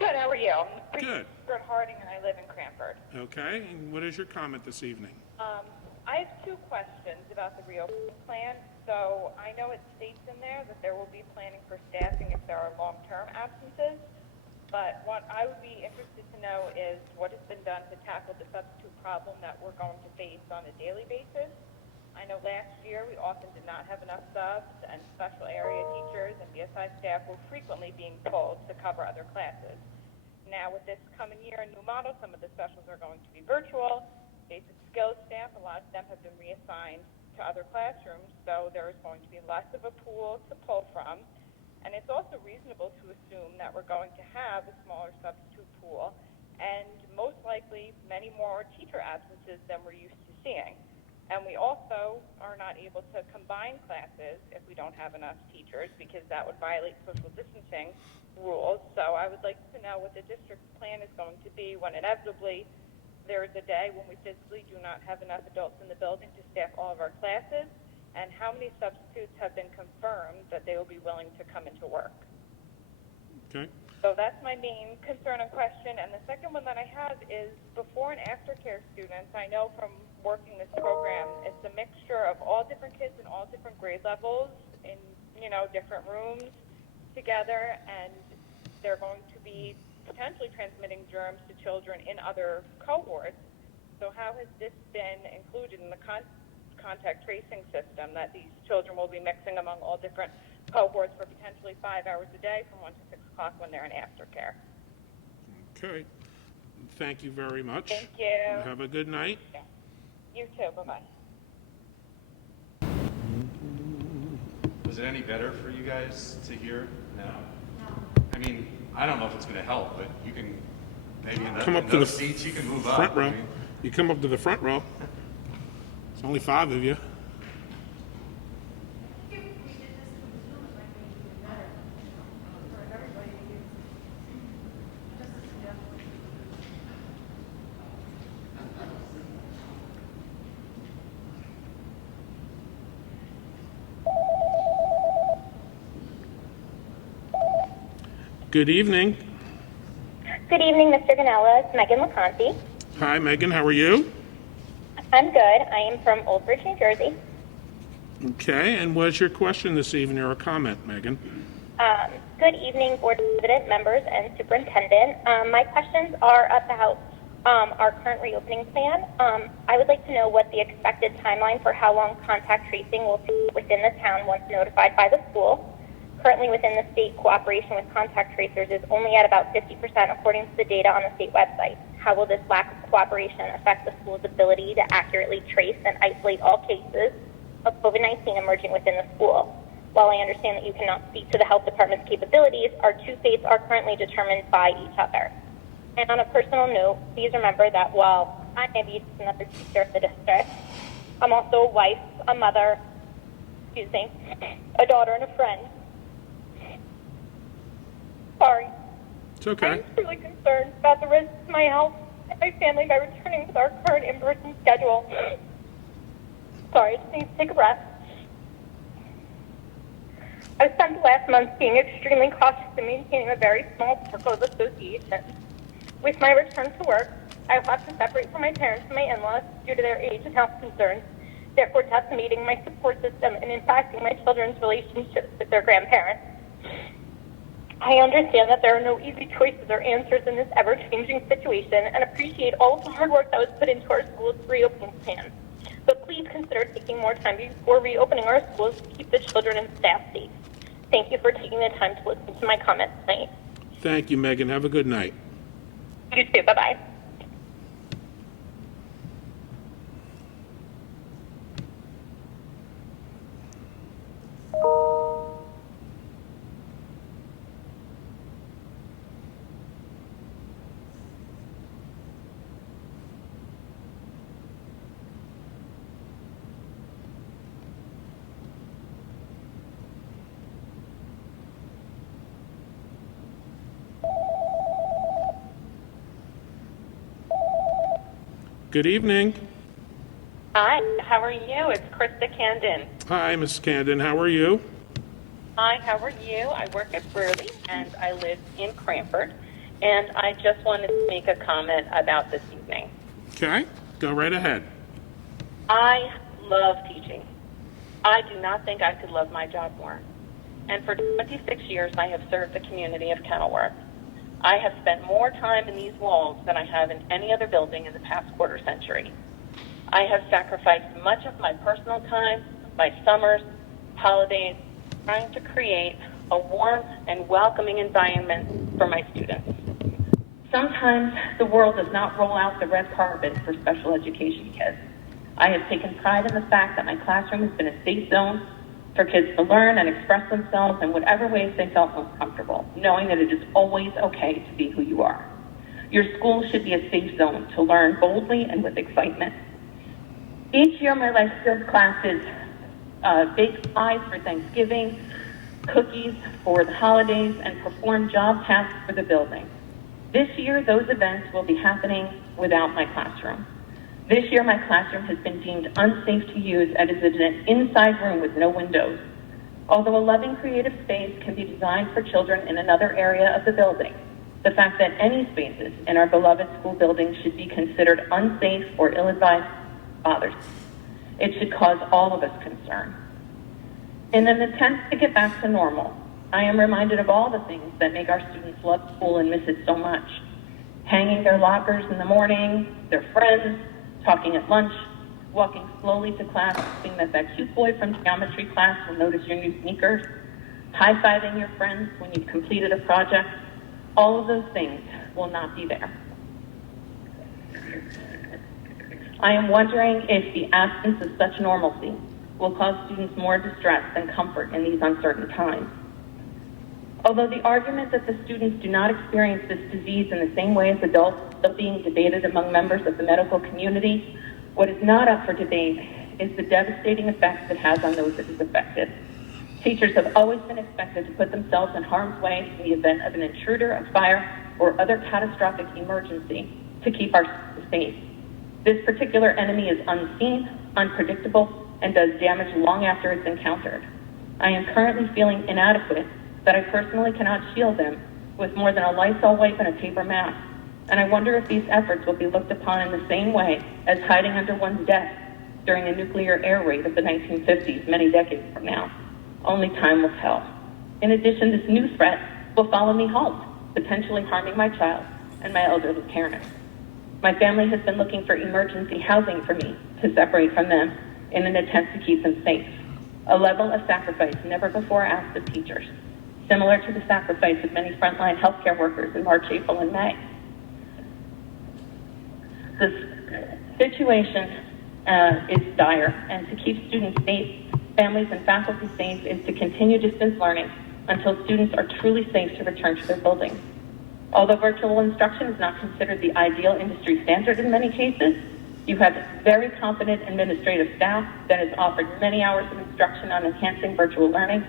Good, how are you? I'm Good. Stuart Harding and I live in Cranford. Okay, and what is your comment this evening? I have two questions about the reopening plan. So I know it states in there that there will be planning for staffing if there are long-term absences. But what I would be interested to know is what has been done to tackle the substitute problem that we're going to face on a daily basis. I know last year we often did not have enough subs, and special area teachers and BSI staff were frequently being pulled to cover other classes. Now with this coming year, a new model, some of the specials are going to be virtual. Basic skills staff, a lot of them have been reassigned to other classrooms, so there is going to be less of a pool to pull from. And it's also reasonable to assume that we're going to have a smaller substitute pool and most likely many more teacher absences than we're used to seeing. And we also are not able to combine classes if we don't have enough teachers because that would violate social distancing rules. So I would like to know what the district's plan is going to be when inevitably there is a day when we physically do not have enough adults in the building to staff all of our classes, and how many substitutes have been confirmed that they will be willing to come into work. Okay. So that's my main concern and question. And the second one that I have is before and after care students. I know from working this program, it's a mixture of all different kids in all different grade levels in, different rooms together, and they're going to be potentially transmitting germs to children in other cohorts. So how has this been included in the contact tracing system that these children will be mixing among all different cohorts for potentially 5 hours a day from 1 to 6 o'clock when they're in aftercare? Okay. Thank you very much. Thank you. Have a good night. Yeah. You too. Bye-bye. Was it any better for you guys to hear? No. I mean, I don't know if it's going to help, but you can Maybe in Come up to the those seats, you can move up. front row. I mean, You come up to the front row. It's only 5 of you. Good evening. Good evening, Mr. Ganella. It's Megan LeConte. Hi, Megan. How are you? I'm good. I am from Old Bridge, New Jersey. Okay. And what's your question this evening or a comment, Megan? Good evening, board president, members, and superintendent. My questions are about our current reopening plan. I would like to know what the expected timeline for how long contact tracing will take within the town once notified by the school. Currently within the state, cooperation with contact tracers is only at about 50% according to the data on the state website. How will this lack of cooperation affect the school's ability to accurately trace and isolate all cases of COVID-19 emerging within the school? While I understand that you cannot speak to the health department's capabilities, our two fates are currently determined by each other. And on a personal note, please remember that while I may be just another teacher in the district, I'm also a wife, a mother, a daughter, and a friend. Sorry. It's okay. I'm truly concerned about the risks to my health and my family by returning with our current in-person schedule. Sorry, I just need to take a breath. I've spent the last month being extremely cautious in maintaining a very small circle of association. With my return to work, I will have to separate from my parents and my in-laws due to their age and health concerns, therefore decimating my support system and impacting my children's relationships with their grandparents. I understand that there are no easy choices or answers in this ever-changing situation and appreciate all of the hard work that was put into our school's reopening plan. But please consider taking more time before reopening our schools to keep the children and staff safe. Thank you for taking the time to listen to my comments tonight. Thank you, Megan. Have a good night. You too. Bye-bye. Good evening. Hi, how are you? It's Krista Candon. Hi, Miss Camden. How are you? Hi, how are you? I work at Burley and I live in Cranford. And I just wanted to make a comment about this evening. Okay. Go right ahead. I love teaching. I do not think I could love my job more. And for 26 years, I have served the community of Kenilworth. I have spent more time in these walls than I have in any other building in the past quarter century. I have sacrificed much of my personal time, my summers, holidays, trying to create a warm and welcoming environment for my students. Sometimes the world does not roll out the red carpet for special education kids. I have taken pride in the fact that my classroom has been a safe zone for kids to learn and express themselves in whatever ways they felt most comfortable, knowing that it is always okay to be who you are. Your school should be a safe zone to learn boldly and with excitement. Each year, my life skills classes bake pies for Thanksgiving, cookies for the holidays, and perform job tasks for the building. This year, those events will be happening without my classroom. This year, my classroom has been deemed unsafe to use as it is an inside room with no windows. Although a loving creative space can be designed for children in another area of the building, the fact that any spaces in our beloved school building should be considered unsafe or ill-advised bothers me. It should cause all of us concern. In an attempt to get back to normal, I am reminded of all the things that make our students love school and miss it so much. Hanging their lockers in the morning, their friends, talking at lunch, walking slowly to class, hoping that that cute boy from geometry class will notice your new sneakers, high-fiving your friends when you've completed a project. All of those things will not be there. I am wondering if the absence of such normalcy will cause students more distress than comfort in these uncertain times. Although the argument that the students do not experience this disease in the same way as adults is still being debated among members of the medical community, what is not up for debate is the devastating effects it has on those it has affected. Teachers have always been expected to put themselves in harm's way in the event of an intruder, a fire, or other catastrophic emergency to keep our students safe. This particular enemy is unseen, unpredictable, and does damage long after it's encountered. I am currently feeling inadequate that I personally cannot shield them with more than a Lysol wipe and a paper mask, and I wonder if these efforts will be looked upon in the same way as hiding under one's desk during a nuclear air raid of the 1950s many decades from now. Only time will tell. In addition, this new threat will follow me home, potentially harming my child and my elderly parents. My family has been looking for emergency housing for me to separate from them in an attempt to keep them safe, a level of sacrifice never before asked of teachers, similar to the sacrifice of many frontline healthcare workers in March, April, and May. The situation is dire, and to keep students safe, families, and faculty safe is to continue distance learning until students are truly safe to return to their buildings. Although virtual instruction is not considered the ideal industry standard in many cases, you have very competent administrative staff that has offered many hours of instruction on enhancing virtual learning.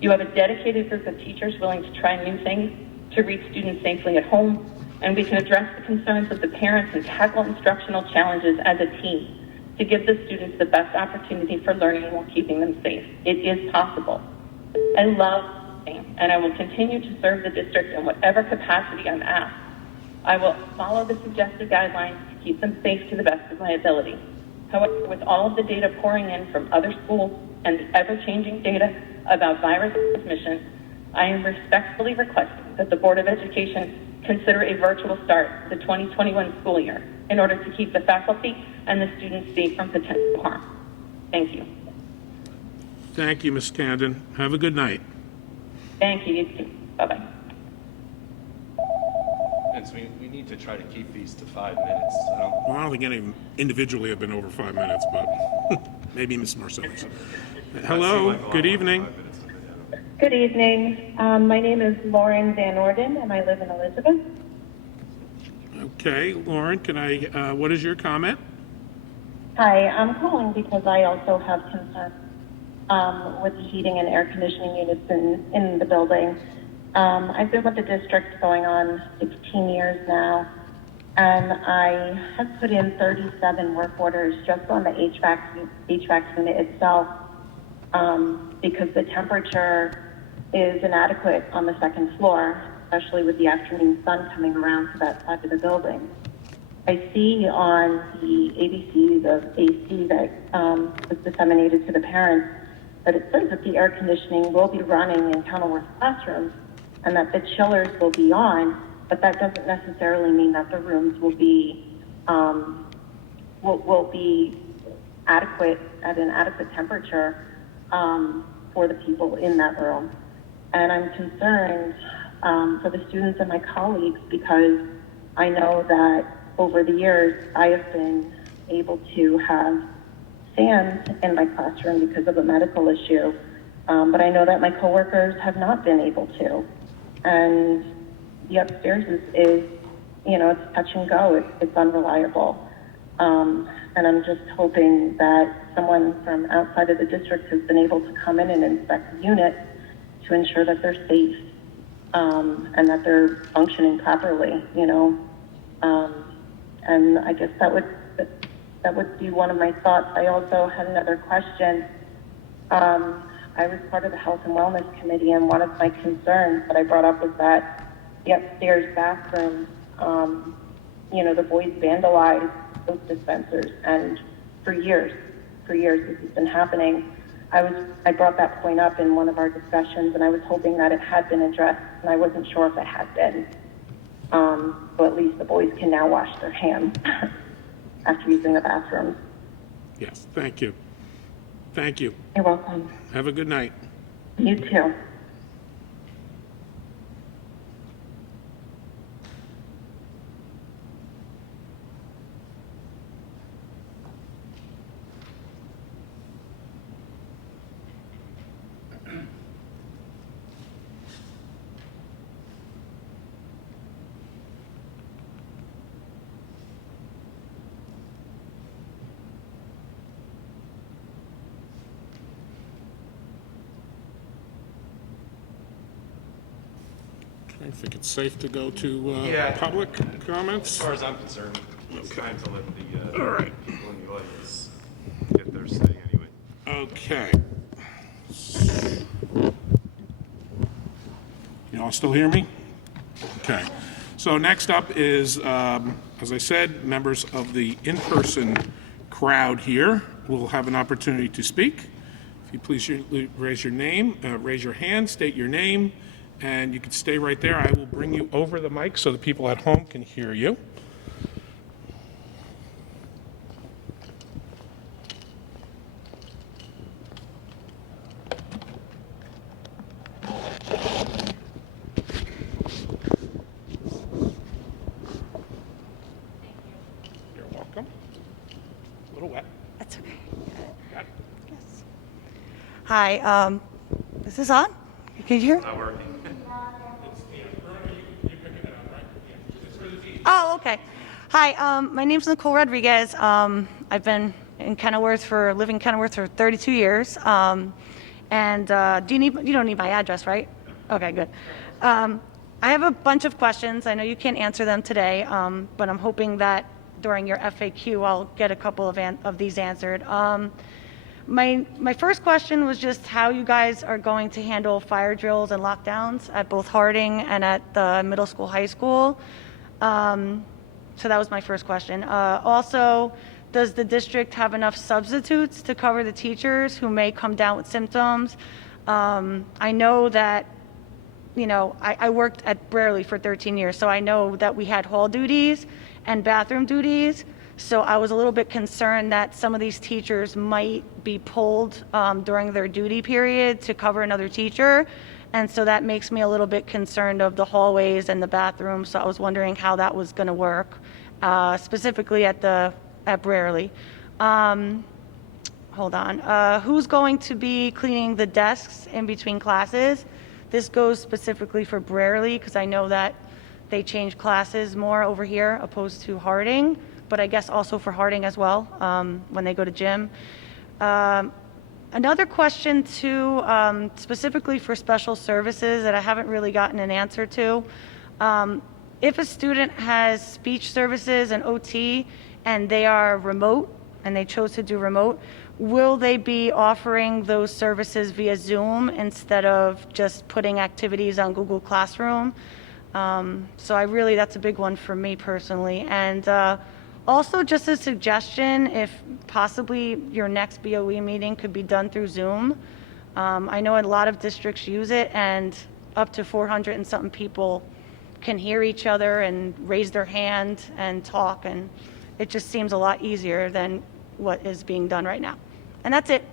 You have a dedicated group of teachers willing to try new things to reach students safely at home, and we can address the concerns of the parents and tackle instructional challenges as a team to give the students the best opportunity for learning while keeping them safe. It is possible. I love teaching, and I will continue to serve the district in whatever capacity I'm asked. I will follow the suggested guidelines to keep them safe to the best of my ability. However, with all of the data pouring in from other schools and the ever-changing data about virus transmission, I am respectfully requesting that the Board of Education consider a virtual start to the 2021 school year in order to keep the faculty and the students safe from potential harm. Thank you. Thank you, Ms. Candon. Have a good night. Thank you. You too. Bye-bye. And so we need to try to keep these to 5 minutes. Well, I don't think any individually have been over 5 minutes, but maybe Ms. Marcellus. Hello, good evening. Good evening. My name is Lauren Van Orden, and I live in Elizabeth. Okay, Lauren, what is your comment? Hi, I'm calling because I also have concerns with the heating and air conditioning units in the building. I've been with the district going on 16 years now, and I have put in 37 work orders just on the HVAC unit itself because the temperature is inadequate on the second floor, especially with the afternoon sun coming around to that side of the building. I see on the ABCs of AC that was disseminated to the parents that it says that the air conditioning will be running in Kenilworth classrooms and that the chillers will be on, but that doesn't necessarily mean that the rooms will be adequate at an adequate temperature for the people in that room. And I'm concerned for the students and my colleagues because I know that over the years I have been able to have fans in my classroom because of a medical issue, but I know that my coworkers have not been able to. And the upstairs is it's touch and go. It's unreliable. And I'm just hoping that someone from outside of the district has been able to come in and inspect the unit to ensure that they're safe and that they're functioning properly, and I guess that would be one of my thoughts. I also had another question. I was part of the Health and Wellness Committee, and one of my concerns that I brought up was that the upstairs bathroom, the boys vandalized soap dispensers, and for years this has been happening. I brought that point up in one of our discussions, and I was hoping that it had been addressed, and I wasn't sure if it had been. So at least the boys can now wash their hands after using the bathroom. Yes, thank you. Thank you. You're welcome. Have a good night. You too. I think it's safe to go to Yeah. public As comments. far as I'm concerned, it's time to let the All right. people in the audience get their say anyway. Okay. You all still hear me? Okay. So next up is, as I said, members of the in-person crowd here will have an opportunity to speak. If you please raise your name, raise your hand, state your name, and you can stay right there. I will bring you over the mic so the people at home can hear you. You're welcome. A little wet. That's okay. Got it. Yes. Hi, is this on? Can you hear? Not working. Oh, okay. Hi, my name's Nicole Rodriguez. I've been in Kenilworth living in Kenilworth for 32 years. And you don't need my address, right? Okay, good. I have a bunch of questions. I know you can't answer them today, but I'm hoping that during your FAQ, I'll get a couple of these answered. My first question was just how you guys are going to handle fire drills and lockdowns at both Harding and at the middle school, high school. So that was my first question. Also, does the district have enough substitutes to cover the teachers who may come down with symptoms? I know that, I worked at Brarely for 13 years, so I know that we had hall duties and bathroom duties. So I was a little bit concerned that some of these teachers might be pulled during their duty period to cover another teacher. And so that makes me a little bit concerned of the hallways and the bathrooms. So I was wondering how that was going to work, specifically at Brarely. Hold on. Who's going to be cleaning the desks in between classes? This goes specifically for Brarely because I know that they change classes more over here opposed to Harding, but I guess also for Harding as well when they go to gym. Another question too, specifically for special services that I haven't really gotten an answer to. If a student has speech services and OT and they are remote and they chose to do remote, will they be offering those services via Zoom instead of just putting activities on Google Classroom? So that's a big one for me personally. And also just a suggestion, if possibly your next BOE meeting could be done through Zoom. I know a lot of districts use it and up to 400 and something people can hear each other and raise their hand and talk, and it just seems a lot easier than what is being done right now. And that's it.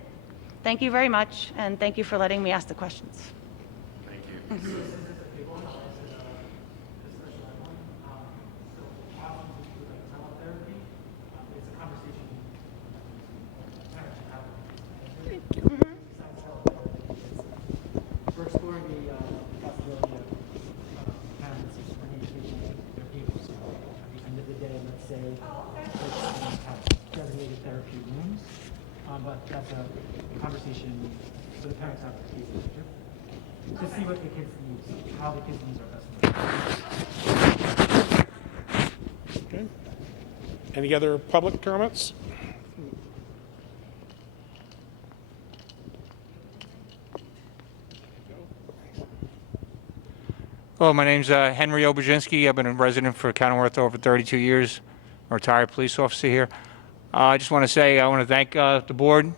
Thank you very much, and thank you for letting me ask the questions. Thank you. We're exploring the possibility of parents communicating with their people. So at the end of the day, let's say let's have designated therapy rooms, but that's a conversation for the parents have with the case manager to see what the kids' needs, how the kids' needs are best met. Okay. Any other public comments? Hello, my name's Henry Obrzezinski. I've been a resident for Kenilworth over 32 years. I'm a retired police officer here. I just want to say I want to thank the board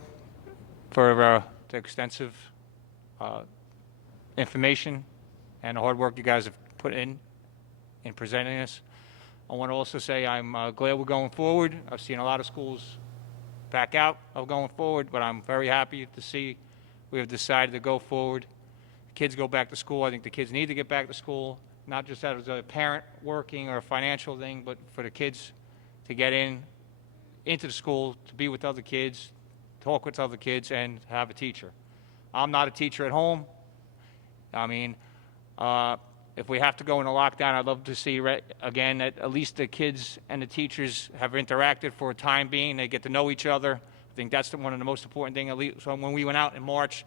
for the extensive information and the hard work you guys have put in presenting this. I want to also say I'm glad we're going forward. I've seen a lot of schools back out of going forward, but I'm very happy to see we have decided to go forward. Kids go back to school. I think the kids need to get back to school, not just as a parent working or a financial thing, but for the kids to get into the school, to be with other kids, talk with other kids, and have a teacher. I'm not a teacher at home. I mean, if we have to go into lockdown, I'd love to see, again, that at least the kids and the teachers have interacted for a time being. They get to know each other. I think that's one of the most important things. At least, so when we went out in March,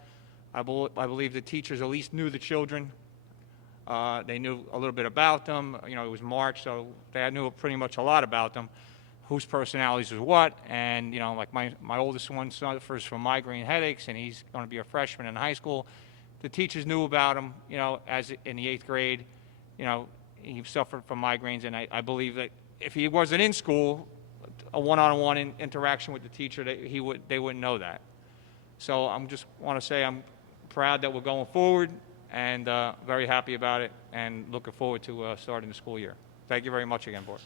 I believe the teachers at least knew the children. They knew a little bit about them. You know, it was March, so they knew pretty much a lot about them, whose personalities was what. And, you know, like my oldest one suffers from migraine headaches, and he's going to be a freshman in high school. The teachers knew about him, you know, as in the 8th grade. You know, he suffered from migraines, and I believe that if he wasn't in school, a one-on-one interaction with the teacher, they wouldn't know that. So I'm just want to say I'm proud that we're going forward, and very happy about it, and looking forward to starting the school year. Thank you very much again, Board.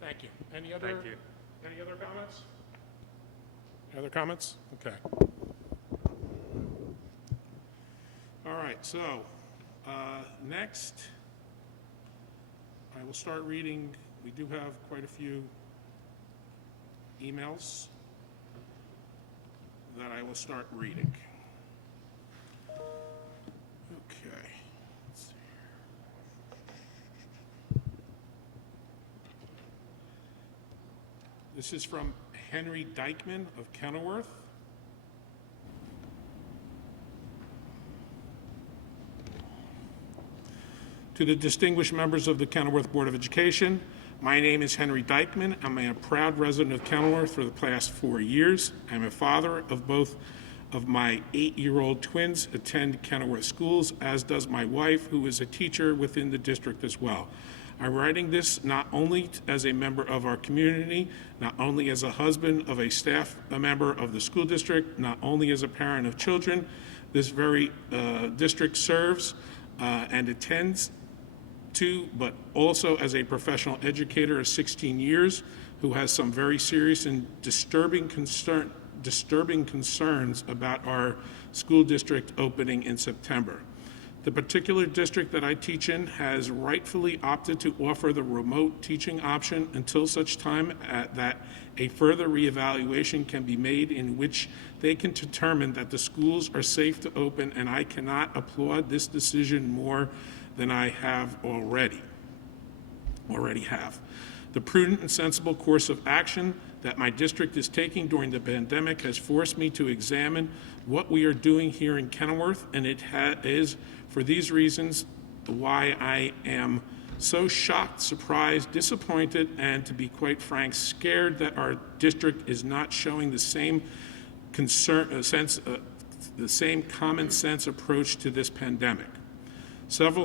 Thank you. Any other comments? Any other comments? Okay. All right, so next, I will start reading. We do have quite a few emails that I will start reading. Okay. Let's see here. This is from Henry Dykeman of Kenilworth. To the distinguished members of the Kenilworth Board of Education, my name is Henry Dykeman. I'm a proud resident of Kenilworth for the past 4 years. I'm a father of both of my 8-year-old twins attend Kenilworth schools, as does my wife, who is a teacher within the district as well. I'm writing this not only as a member of our community, not only as a husband of a staff member of the school district, not only as a parent of children this very district serves and attends to, but also as a professional educator of 16 years who has some very serious and disturbing concerns about our school district opening in September. The particular district that I teach in has rightfully opted to offer the remote teaching option until such time that a further reevaluation can be made in which they can determine that the schools are safe to open, and I cannot applaud this decision more than I have already have. The prudent and sensible course of action that my district is taking during the pandemic has forced me to examine what we are doing here in Kenilworth, and it is for these reasons why I am so shocked, surprised, disappointed, and to be quite frank, scared that our district is not showing the same the same common sense approach to this pandemic. Several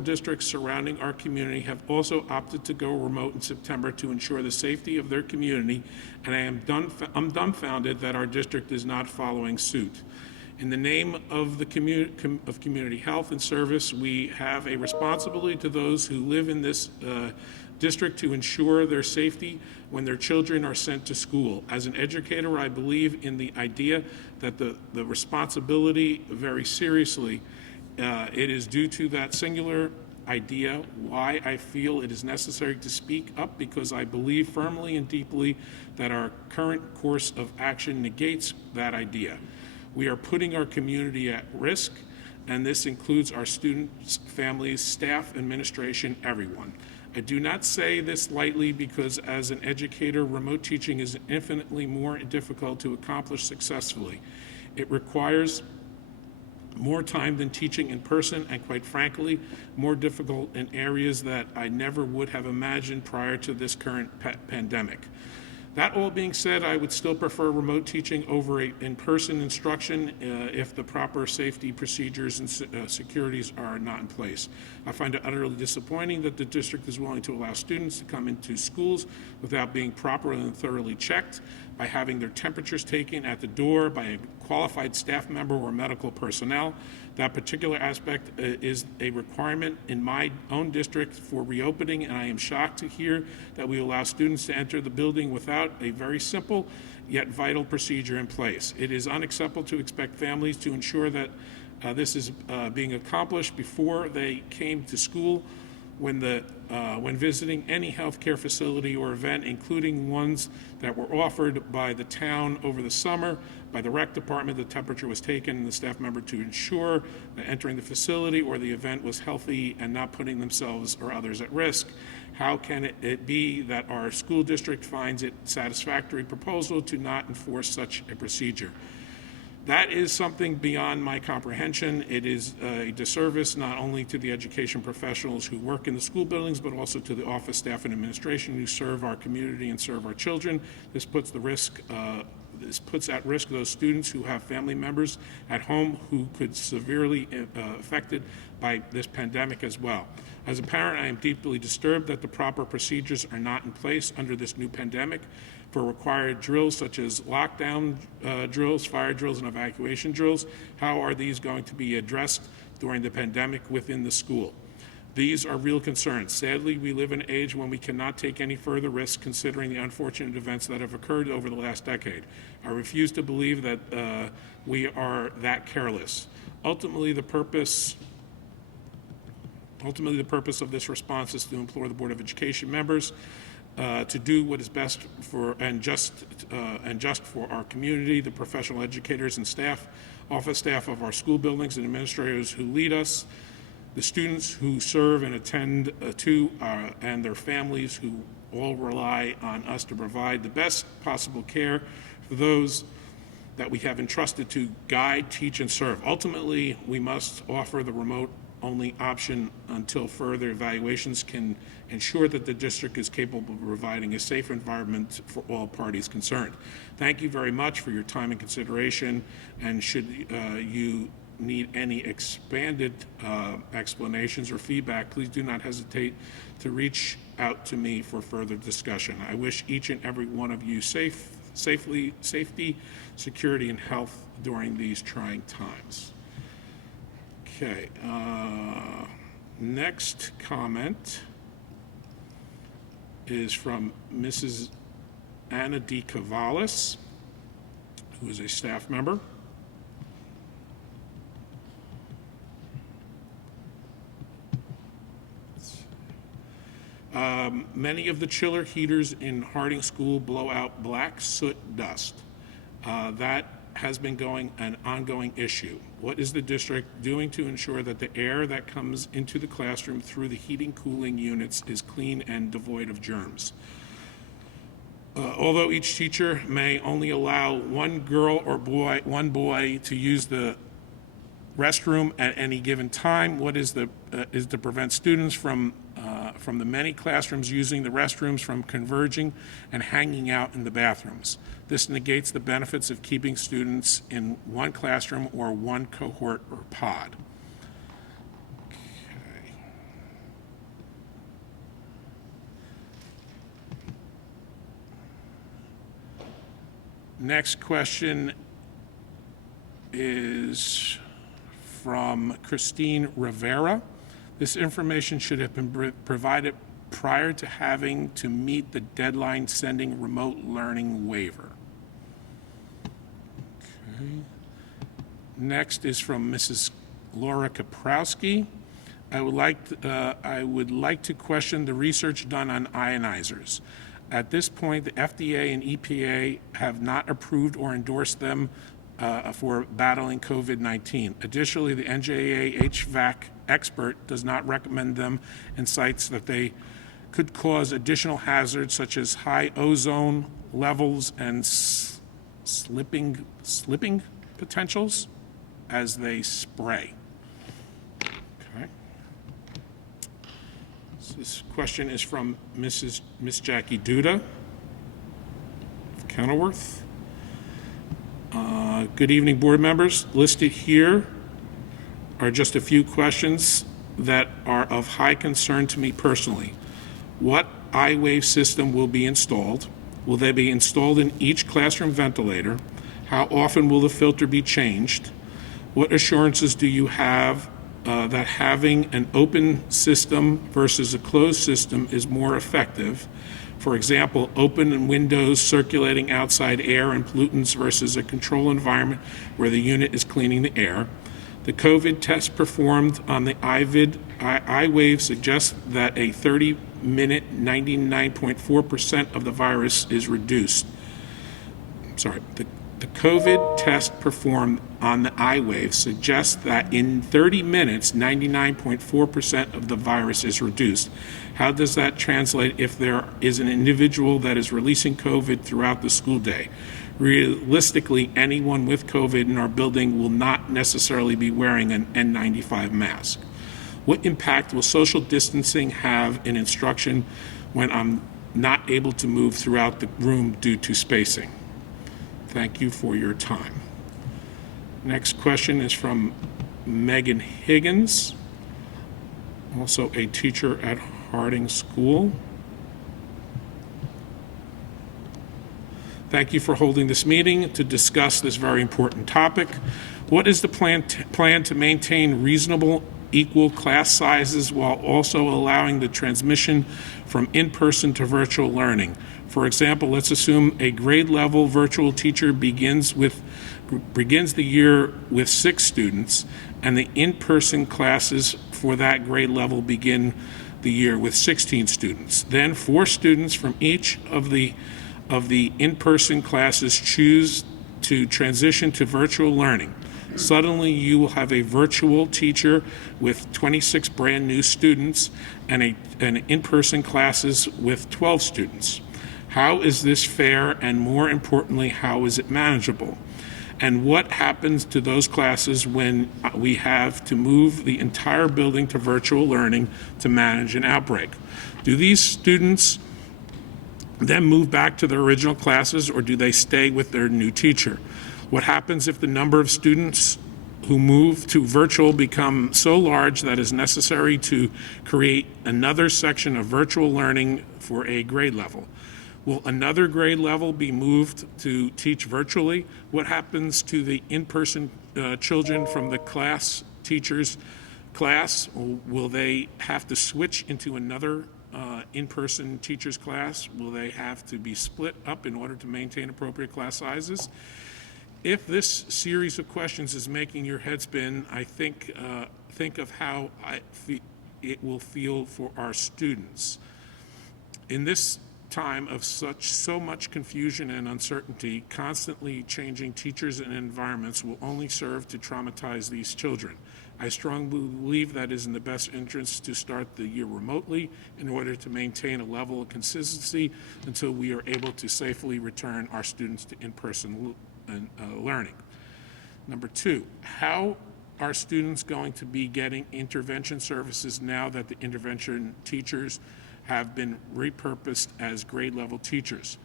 districts surrounding our community have also opted to go remote in September to ensure the safety of their community, and I'm dumbfounded that our district is not following suit. In the name of the community health and service, we have a responsibility to those who live in this district to ensure their safety when their children are sent to school. As an educator, I believe in the idea that the responsibility very seriously. It is due to that singular idea why I feel it is necessary to speak up, because I believe firmly and deeply that our current course of action negates that idea. We are putting our community at risk, and this includes our students, families, staff, administration, everyone. I do not say this lightly, because as an educator, remote teaching is infinitely more difficult to accomplish successfully. It requires more time than teaching in person, and quite frankly, more difficult in areas that I never would have imagined prior to this current pandemic. That all being said, I would still prefer remote teaching over in-person instruction if the proper safety procedures and securities are not in place. I find it utterly disappointing that the district is willing to allow students to come into schools without being properly and thoroughly checked, by having their temperatures taken at the door by a qualified staff member or medical personnel. That particular aspect is a requirement in my own district for reopening, and I am shocked to hear that we allow students to enter the building without a very simple yet vital procedure in place. It is unacceptable to expect families to ensure that this is being accomplished before they came to school, when the when visiting any healthcare facility or event, including ones that were offered by the town over the summer. By the rec department, the temperature was taken and the staff member to ensure that entering the facility or the event was healthy and not putting themselves or others at risk. How can it be that our school district finds it satisfactory proposal to not enforce such a procedure? That is something beyond my comprehension. It is a disservice not only to the education professionals who work in the school buildings, but also to the office staff and administration who serve our community and serve our children. This puts at risk those students who have family members at home who could severely affected by this pandemic as well. As a parent, I am deeply disturbed that the proper procedures are not in place under this new pandemic for required drills such as lockdown drills, fire drills, and evacuation drills. How are these going to be addressed during the pandemic within the school? These are real concerns. Sadly, we live in an age when we cannot take any further risks considering the unfortunate events that have occurred over the last decade. I refuse to believe that we are that careless. Ultimately, the purpose of this response is to implore the Board of Education members to do what is best for and just for our community, the professional educators and staff, office staff of our school buildings and administrators who lead us, the students who serve and attend to and their families who all rely on us to provide the best possible care for those that we have entrusted to guide, teach, and serve. Ultimately, we must offer the remote-only option until further evaluations can ensure that the district is capable of providing a safe environment for all parties concerned. Thank you very much for your time and consideration, and should you need any expanded explanations or feedback, please do not hesitate to reach out to me for further discussion. I wish each and every one of you safety, security, and health during these trying times. Okay, next comment is from Mrs. Anna D. Cavalis, who is a staff member. Many of the chiller heaters in Harding School blow out black soot dust. That has been an ongoing issue. What is the district doing to ensure that the air that comes into the classroom through the heating cooling units is clean and devoid of germs? Although each teacher may only allow one boy to use the restroom at any given time, what is to prevent students from the many classrooms using the restrooms from converging and hanging out in the bathrooms? This negates the benefits of keeping students in one classroom or one cohort or pod. Okay. Next question is from Christine Rivera. This information should have been provided prior to having to meet the deadline sending remote learning waiver. Okay. Next is from Mrs. Laura Kaprowski. I would like to question the research done on ionizers. At this point, the FDA and EPA have not approved or endorsed them for battling COVID-19. Additionally, the NJA HVAC expert does not recommend them and cites that they could cause additional hazards such as high ozone levels and slipping potentials as they spray. Okay. So this question is from Miss Jackie Duda of Kenilworth. Good evening, board members. Listed here are just a few questions that are of high concern to me personally. What I-Wave system will be installed? Will they be installed in each classroom ventilator? How often will the filter be changed? What assurances do you have that having an open system versus a closed system is more effective? For example, open windows circulating outside air and pollutants versus a control environment where the unit is cleaning the air. The COVID test performed on the iWave suggests that a 30-minute 99.4% of the virus is reduced. Sorry, the COVID test performed on the iWave suggests that in 30 minutes, 99.4% of the virus is reduced. How does that translate if there is an individual that is releasing COVID throughout the school day? Realistically, anyone with COVID in our building will not necessarily be wearing an N95 mask. What impact will social distancing have in instruction when I'm not able to move throughout the room due to spacing? Thank you for your time. Next question is from Megan Higgins, also a teacher at Harding School. Thank you for holding this meeting to discuss this very important topic. What is the plan to maintain reasonable, equal class sizes while also allowing the transmission from in-person to virtual learning? For example, let's assume a grade level virtual teacher begins the year with 6 students, and the in-person classes for that grade level begin the year with 16 students. Then 4 students from each of the in-person classes choose to transition to virtual learning. Suddenly, you will have a virtual teacher with 26 brand new students and in-person classes with 12 students. How is this fair, and more importantly, how is it manageable? And what happens to those classes when we have to move the entire building to virtual learning to manage an outbreak? Do these students then move back to their original classes, or do they stay with their new teacher? What happens if the number of students who move to virtual become so large that is necessary to create another section of virtual learning for a grade level? Will another grade level be moved to teach virtually? What happens to the in-person children from the class teacher's class? Will they have to switch into another in-person teacher's class? Will they have to be split up in order to maintain appropriate class sizes? If this series of questions is making your head spin, I think of how it will feel for our students. In this time of so much confusion and uncertainty, constantly changing teachers and environments will only serve to traumatize these children. I strongly believe that it is in the best interest to start the year remotely in order to maintain a level of consistency until we are able to safely return our students to in-person learning. Number 2, how are students going to be getting intervention services now that the intervention teachers have been repurposed as grade level teachers?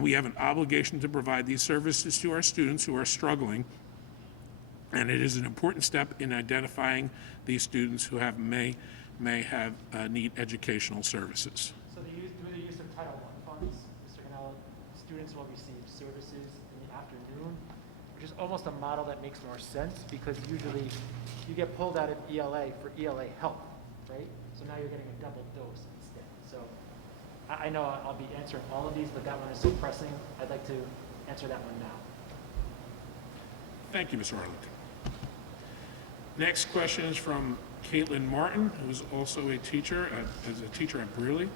We have an obligation to provide these services to our students who are struggling, and it is an important step in identifying these students who may need educational services. So through the use of Title I funds, Mr. Canella, students will receive services in the afternoon, which is almost a model that makes more sense because usually you get pulled out of ELA for ELA help, right? So now you're getting a double dose instead. So I know I'll be answering all of these, but that one is so pressing. I'd like to answer that one now. Thank you, Mr. Arlington. Next question is from Caitlin Martin, who is also a teacher at Brearley.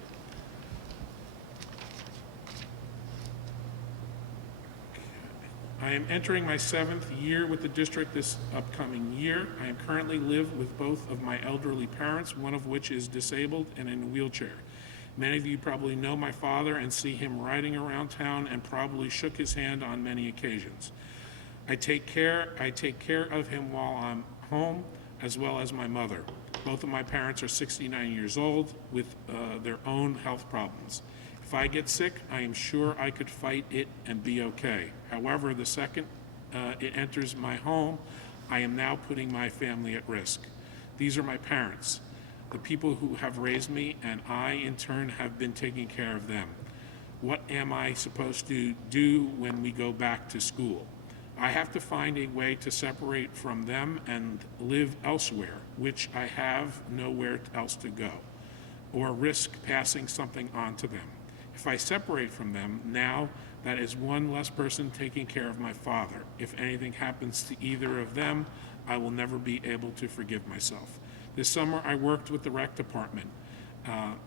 I am entering my 7th year with the district this upcoming year. I currently live with both of my elderly parents, one of which is disabled and in a wheelchair. Many of you probably know my father and see him riding around town and probably shook his hand on many occasions. I take care of him while I'm home, as well as my mother. Both of my parents are 69 years old with their own health problems. If I get sick, I am sure I could fight it and be okay. However, the second it enters my home, I am now putting my family at risk. These are my parents, the people who have raised me, and I, in turn, have been taking care of them. What am I supposed to do when we go back to school? I have to find a way to separate from them and live elsewhere, which I have nowhere else to go, or risk passing something on to them. If I separate from them, now that is one less person taking care of my father. If anything happens to either of them, I will never be able to forgive myself. This summer, I worked with the rec department,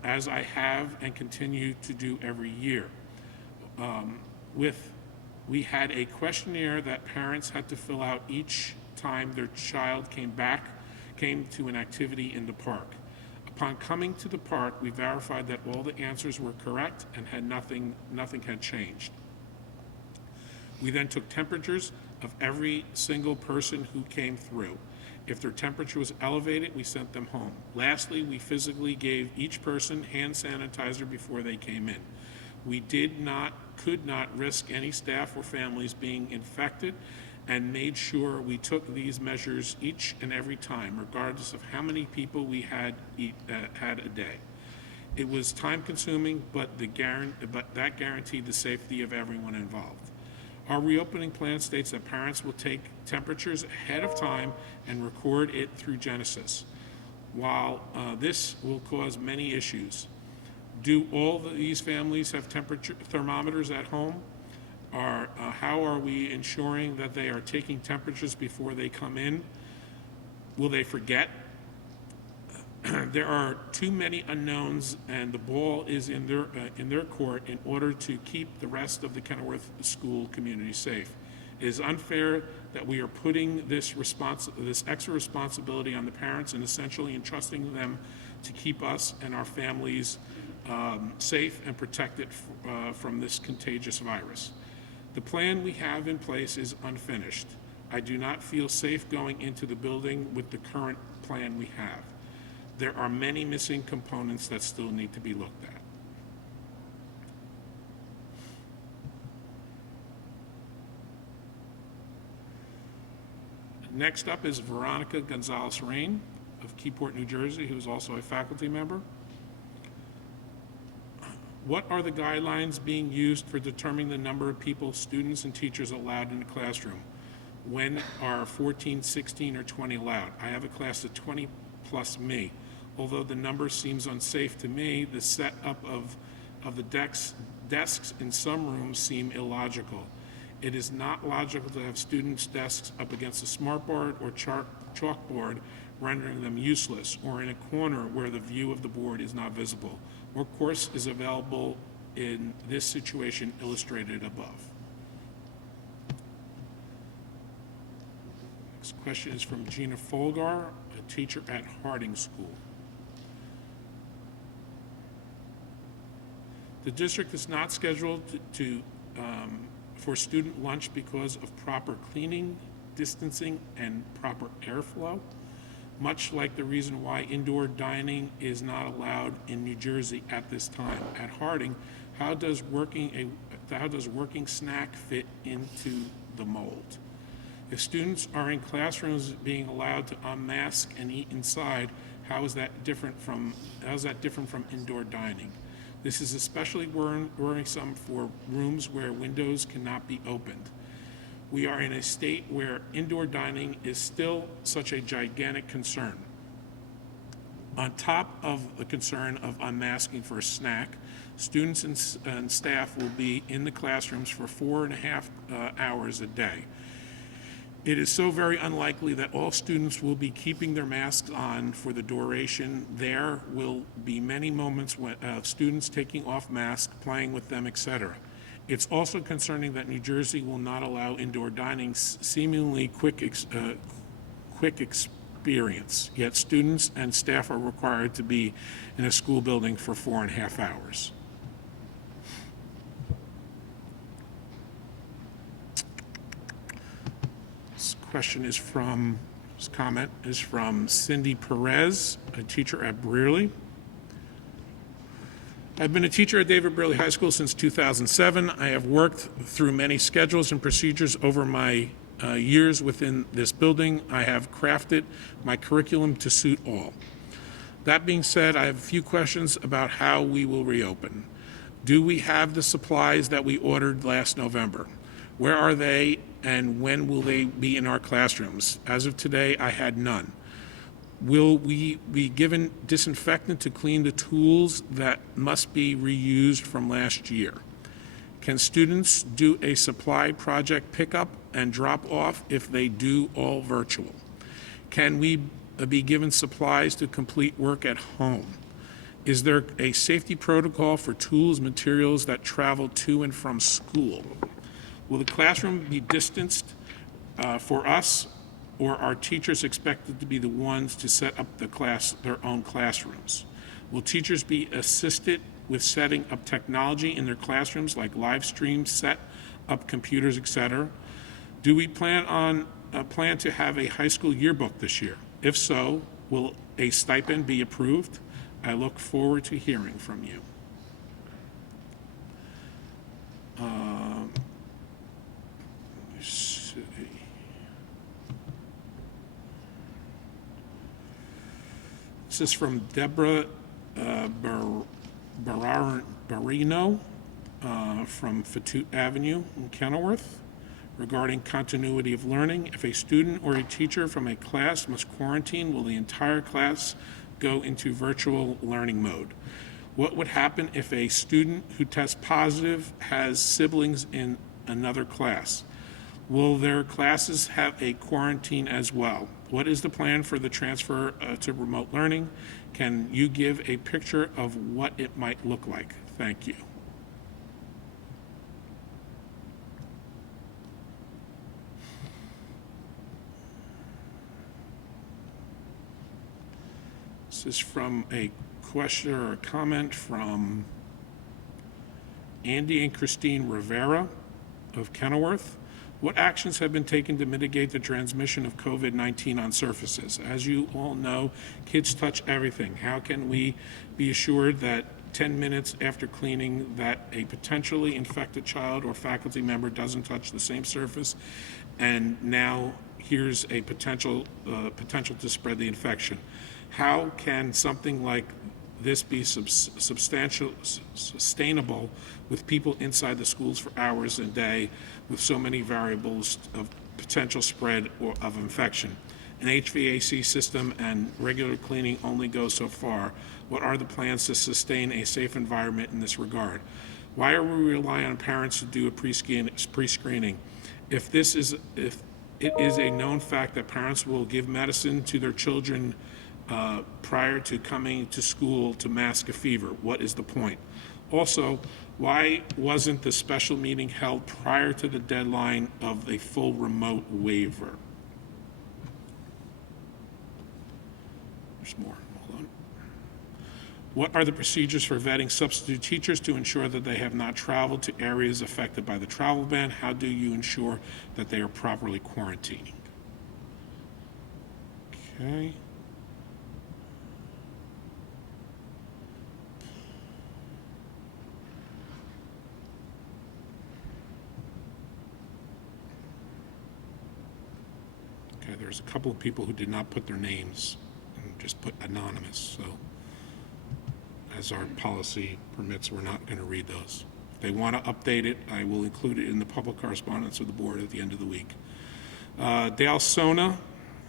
as I have and continue to do every year. We had a questionnaire that parents had to fill out each time their child came to an activity in the park. Upon coming to the park, we verified that all the answers were correct and nothing had changed. We then took temperatures of every single person who came through. If their temperature was elevated, we sent them home. Lastly, we physically gave each person hand sanitizer before they came in. We could not risk any staff or families being infected, and made sure we took these measures each and every time, regardless of how many people we had a day. It was time-consuming, but that guaranteed the safety of everyone involved. Our reopening plan states that parents will take temperatures ahead of time and record it through Genesis. While this will cause many issues, do all these families have temperature thermometers at home? How are we ensuring that they are taking temperatures before they come in? Will they forget? There are too many unknowns, and the ball is in their court in order to keep the rest of the Kenilworth school community safe. It is unfair that we are putting this extra responsibility on the parents and essentially entrusting them to keep us and our families safe and protected from this contagious virus. The plan we have in place is unfinished. I do not feel safe going into the building with the current plan we have. There are many missing components that still need to be looked at. Next up is Veronica Gonzalez-Rain of Keyport, New Jersey, who is also a faculty member. What are the guidelines being used for determining the number of people, students, and teachers allowed in the classroom? When are 14, 16, or 20 allowed? I have a class of 20 plus me. Although the number seems unsafe to me, the setup of the desks in some rooms seem illogical. It is not logical to have students' desks up against a smartboard or chalkboard, rendering them useless, or in a corner where the view of the board is not visible. More course is available in this situation illustrated above. Next question is from Gina Folgar, a teacher at Harding School. The district is not scheduled for student lunch because of proper cleaning, distancing, and proper airflow, much like the reason why indoor dining is not allowed in New Jersey at this time. At Harding, how does working snack fit into the mold? If students are in classrooms being allowed to unmask and eat inside, how is that different from indoor dining? This is especially worrisome for rooms where windows cannot be opened. We are in a state where indoor dining is still such a gigantic concern. On top of the concern of unmasking for a snack, students and staff will be in the classrooms for 4.5 hours a day. It is so very unlikely that all students will be keeping their masks on for the duration. There will be many moments of students taking off masks, playing with them, etc. It's also concerning that New Jersey will not allow indoor dining, seemingly quick experience, yet students and staff are required to be in a school building for 4.5 hours. This comment is from Cindy Perez, a teacher at Brearley. I've been a teacher at David Brearley High School since 2007. I have worked through many schedules and procedures over my years within this building. I have crafted my curriculum to suit all. That being said, I have a few questions about how we will reopen. Do we have the supplies that we ordered last November? Where are they, and when will they be in our classrooms? As of today, I had none. Will we be given disinfectant to clean the tools that must be reused from last year? Can students do a supply project pickup and drop off if they do all virtual? Can we be given supplies to complete work at home? Is there a safety protocol for tools, materials that travel to and from school? Will the classroom be distanced for us, or are teachers expected to be the ones to set up their own classrooms? Will teachers be assisted with setting up technology in their classrooms like live streams, set up computers, etc.? Do we plan to have a high school yearbook this year? If so, will a stipend be approved? I look forward to hearing from you. Let's see. This is from Deborah Barino from Fatute Avenue in Kenilworth regarding continuity of learning. If a student or a teacher from a class must quarantine, will the entire class go into virtual learning mode? What would happen if a student who tests positive has siblings in another class? Will their classes have a quarantine as well? What is the plan for the transfer to remote learning? Can you give a picture of what it might look like? Thank you. This is from a question or a comment from Andy and Christine Rivera of Kenilworth. What actions have been taken to mitigate the transmission of COVID-19 on surfaces? As you all know, kids touch everything. How can we be assured that 10 minutes after cleaning that a potentially infected child or faculty member doesn't touch the same surface, and now here's a potential to spread the infection? How can something like this be sustainable with people inside the schools for hours a day with so many variables of potential spread or of infection? An HVAC system and regular cleaning only go so far. What are the plans to sustain a safe environment in this regard? Why are we relying on parents to do a pre-screening? If it is a known fact that parents will give medicine to their children prior to coming to school to mask a fever, what is the point? Also, why wasn't the special meeting held prior to the deadline of a full remote waiver? There's more, hold on. What are the procedures for vetting substitute teachers to ensure that they have not traveled to areas affected by the travel ban? How do you ensure that they are properly quarantining? Okay. There's a couple of people who did not put their names and just put anonymous, so as our policy permits, we're not going to read those. If they want to update it, I will include it in the public correspondence of the board at the end of the week. Dale Sona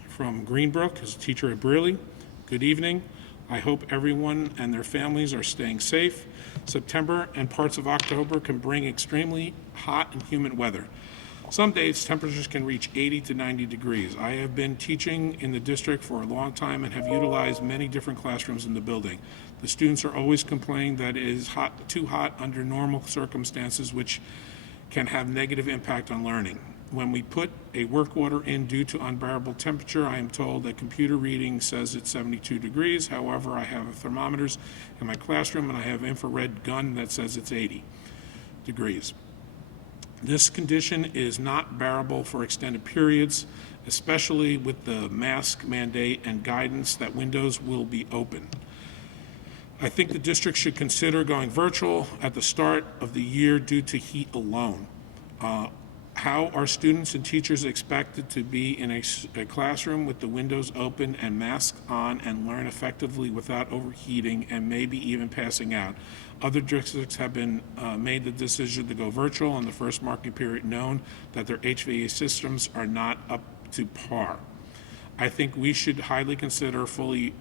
from Greenbrook is a teacher at Brearley. Good evening. I hope everyone and their families are staying safe. September and parts of October can bring extremely hot and humid weather. Some days temperatures can reach 80 to 90 degrees. I have been teaching in the district for a long time and have utilized many different classrooms in the building. The students are always complaining that it is too hot under normal circumstances, which can have negative impact on learning. When we put a work order in due to unbearable temperature, I am told that computer reading says it's 72 degrees. However, I have thermometers in my classroom and I have infrared gun that says it's 80 degrees. This condition is not bearable for extended periods, especially with the mask mandate and guidance that windows will be open. I think the district should consider going virtual at the start of the year due to heat alone. How are students and teachers expected to be in a classroom with the windows open and masks on and learn effectively without overheating and maybe even passing out? Other districts have been made the decision to go virtual in the first marking period, known that their HVAC systems are not up to par. I think we should highly consider fully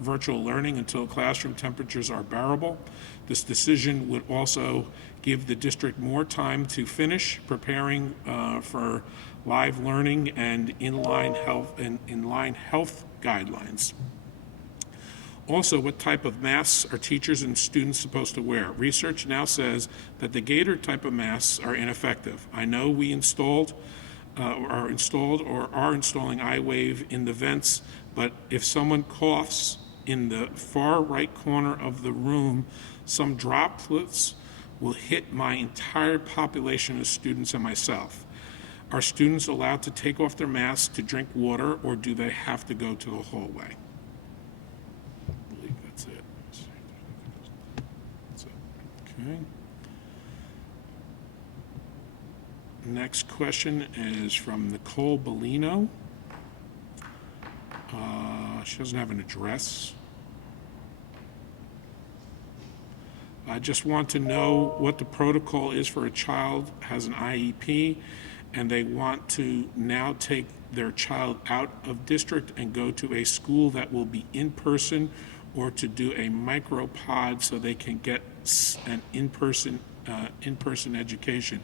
virtual learning until classroom temperatures are bearable. This decision would also give the district more time to finish preparing for live learning and inline health guidelines. Also, what type of masks are teachers and students supposed to wear? Research now says that the gaiter type of masks are ineffective. I know we are installing iWave in the vents, but if someone coughs in the far right corner of the room, some droplets will hit my entire population of students and myself. Are students allowed to take off their masks to drink water, or do they have to go to the hallway? I believe that's it. That's it. Okay. Next question is from Nicole Bellino. She doesn't have an address. I just want to know what the protocol is for a child has an IEP and they want to now take their child out of district and go to a school that will be in person, or to do a micropod so they can get an in-person education.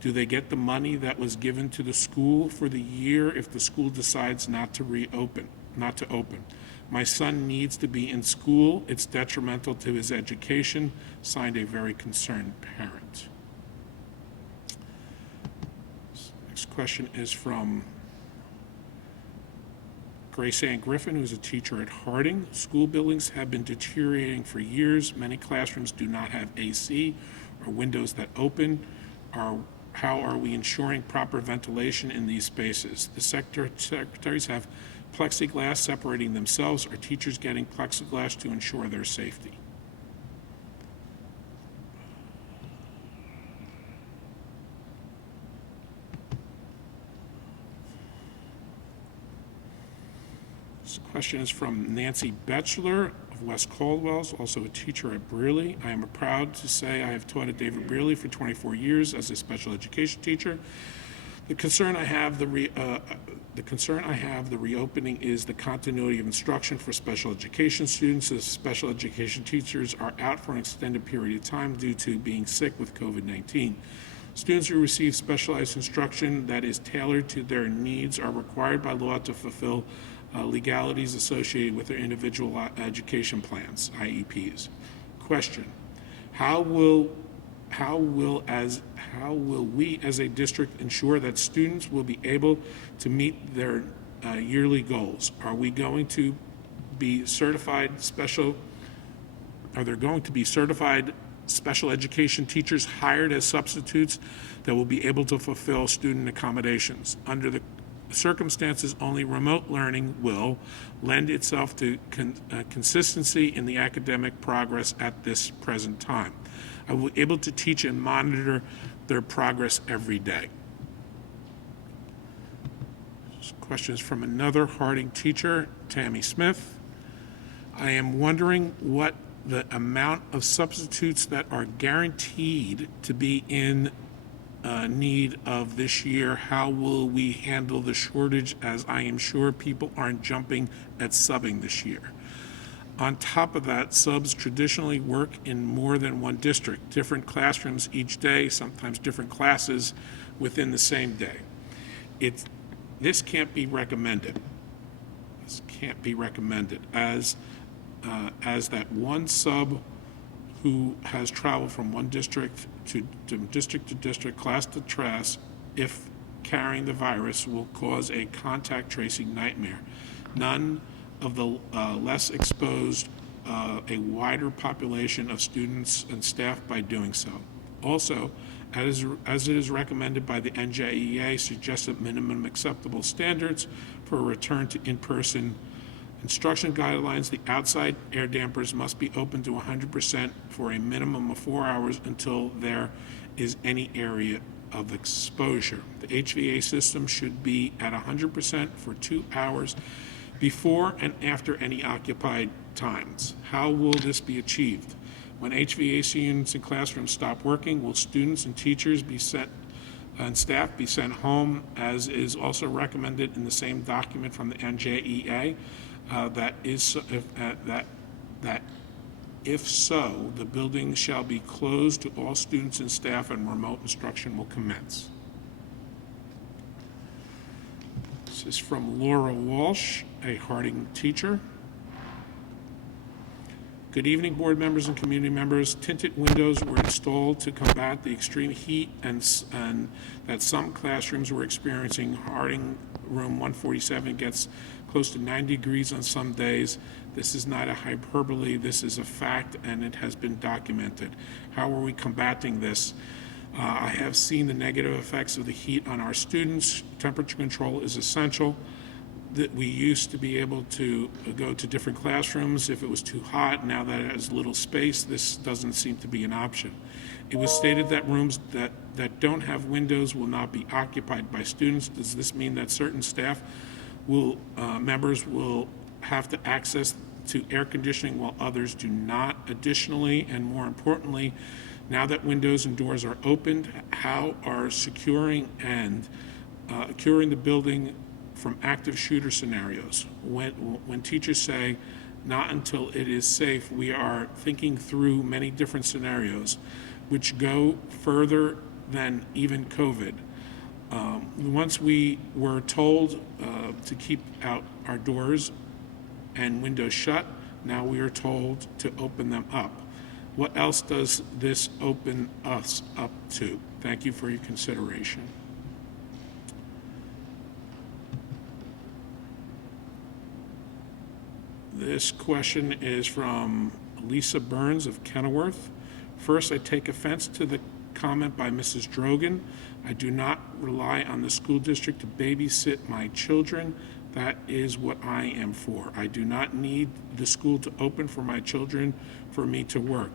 Do they get the money that was given to the school for the year if the school decides not to open? My son needs to be in school. It's detrimental to his education. Signed, a very concerned parent. Next question is from Grace Ann Griffin, who's a teacher at Harding. School buildings have been deteriorating for years. Many classrooms do not have AC or windows that open. How are we ensuring proper ventilation in these spaces? The secretaries have plexiglass separating themselves. Are teachers getting plexiglass to ensure their safety? This question is from Nancy Betchler of West Caldwell's, also a teacher at Brearley. I am proud to say I have taught at David Brearley for 24 years as a special education teacher. The concern I have, the reopening is the continuity of instruction for special education students, as special education teachers are out for an extended period of time due to being sick with COVID-19. Students who receive specialized instruction that is tailored to their needs are required by law to fulfill legalities associated with their individual education plans, IEPs. Question: How will we as a district ensure that students will be able to meet their yearly goals? Are we going to be certified are there going to be certified special education teachers hired as substitutes that will be able to fulfill student accommodations? Under the circumstances, only remote learning will lend itself to consistency in the academic progress at this present time. I will be able to teach and monitor their progress every day. This question is from another Harding teacher, Tammy Smith. I am wondering what the amount of substitutes that are guaranteed to be in need of this year. How will we handle the shortage, as I am sure people aren't jumping at subbing this year? On top of that, subs traditionally work in more than one district, different classrooms each day, sometimes different classes within the same day. This can't be recommended. This can't be recommended, as that one sub who has traveled from one district to district, class to class, if carrying the virus, will cause a contact tracing nightmare. None of the less exposed a wider population of students and staff by doing so. Also, as it is recommended by the NJEA, suggested minimum acceptable standards for a return to in-person instruction guidelines, the outside air dampers must be open to 100% for a minimum of 4 hours until there is any area of exposure. The HVAC system should be at 100% for 2 hours before and after any occupied times. How will this be achieved? When HVAC units in classrooms stop working, will students and teachers be sent and staff be sent home, as is also recommended in the same document from the NJEA? If so, the building shall be closed to all students and staff, and remote instruction will commence. This is from Laura Walsh, a Harding teacher. Good evening, board members and community members. Tinted windows were installed to combat the extreme heat and that some classrooms were experiencing. Harding room 147 gets close to 90 degrees on some days. This is not a hyperbole, this is a fact, and it has been documented. How are we combating this? I have seen the negative effects of the heat on our students. Temperature control is essential. That we used to be able to go to different classrooms if it was too hot. Now that it has little space, this doesn't seem to be an option. It was stated that rooms that don't have windows will not be occupied by students. Does this mean that certain staff members will have to access to air conditioning while others do not? Additionally, and more importantly, now that windows and doors are opened, how are securing the building from active shooter scenarios? When teachers say, not until it is safe, we are thinking through many different scenarios, which go further than even COVID. Once we were told to keep out our doors and windows shut, now we are told to open them up. What else does this open us up to? Thank you for your consideration. This question is from Lisa Burns of Kenilworth. First, I take offense to the comment by Mrs. Drogan. I do not rely on the school district to babysit my children. That is what I am for. I do not need the school to open for my children for me to work.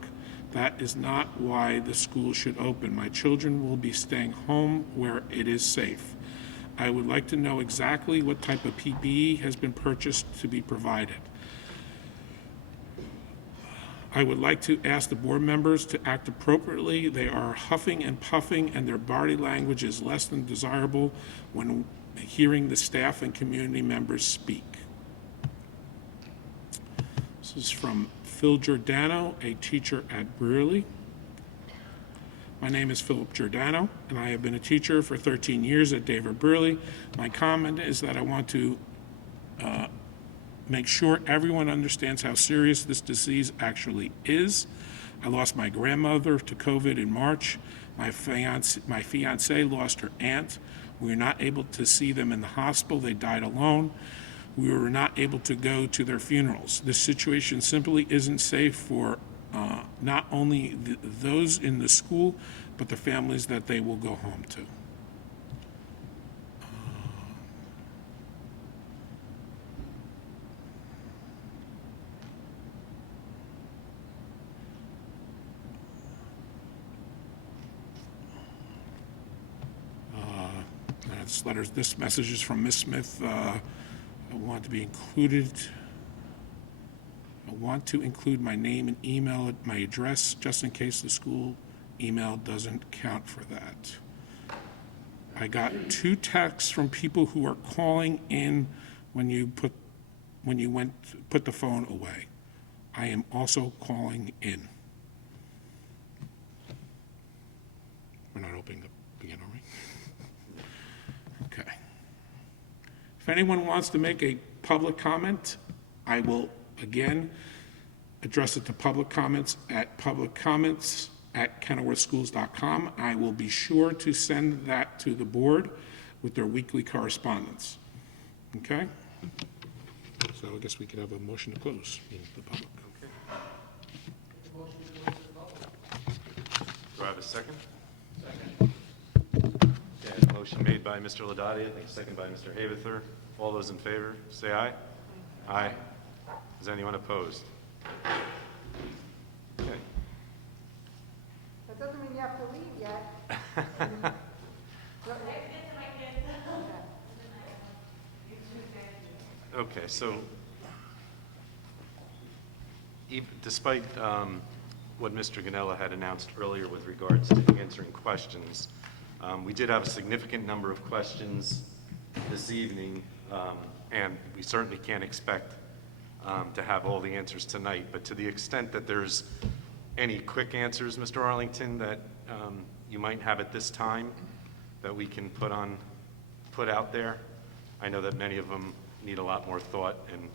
That is not why the school should open. My children will be staying home where it is safe. I would like to know exactly what type of PPE has been purchased to be provided. I would like to ask the board members to act appropriately. They are huffing and puffing, and their body language is less than desirable when hearing the staff and community members speak. This is from Phil Giordano, a teacher at Brearley. My name is Philip Giordano, and I have been a teacher for 13 years at David Brearley. My comment is that I want to make sure everyone understands how serious this disease actually is. I lost my grandmother to COVID in March. My fiance lost her aunt. We were not able to see them in the hospital. They died alone. We were not able to go to their funerals. This situation simply isn't safe for not only those in the school, but the families that they will go home to. This message is from Ms. Smith. I want to be included. I want to include my name and email at my address, just in case the school email doesn't count for that. I got 2 texts from people who are calling in when you put the phone away. I am also calling in. We're not opening up again, are we? Okay. If anyone wants to make a public comment, I will again address it to public comments at kenilworthschools.com. I will be sure to send that to the board with their weekly correspondence. Okay? So I guess we could have a motion to close the public. Do I have a second? Second. Okay, motion made by Mr. Ladati, I think second by Mr. Havether. All those in favor, say aye. Aye. Is anyone opposed? Okay. That doesn't mean you have to leave yet. Okay, so despite what Mr. Ganella had announced earlier with regards to answering questions, we did have a significant number of questions this evening, and we certainly can't expect to have all the answers tonight, but to the extent that there's any quick answers, Mr. Arlington, that you might have at this time that we can put out there, I know that many of them need a lot more thought and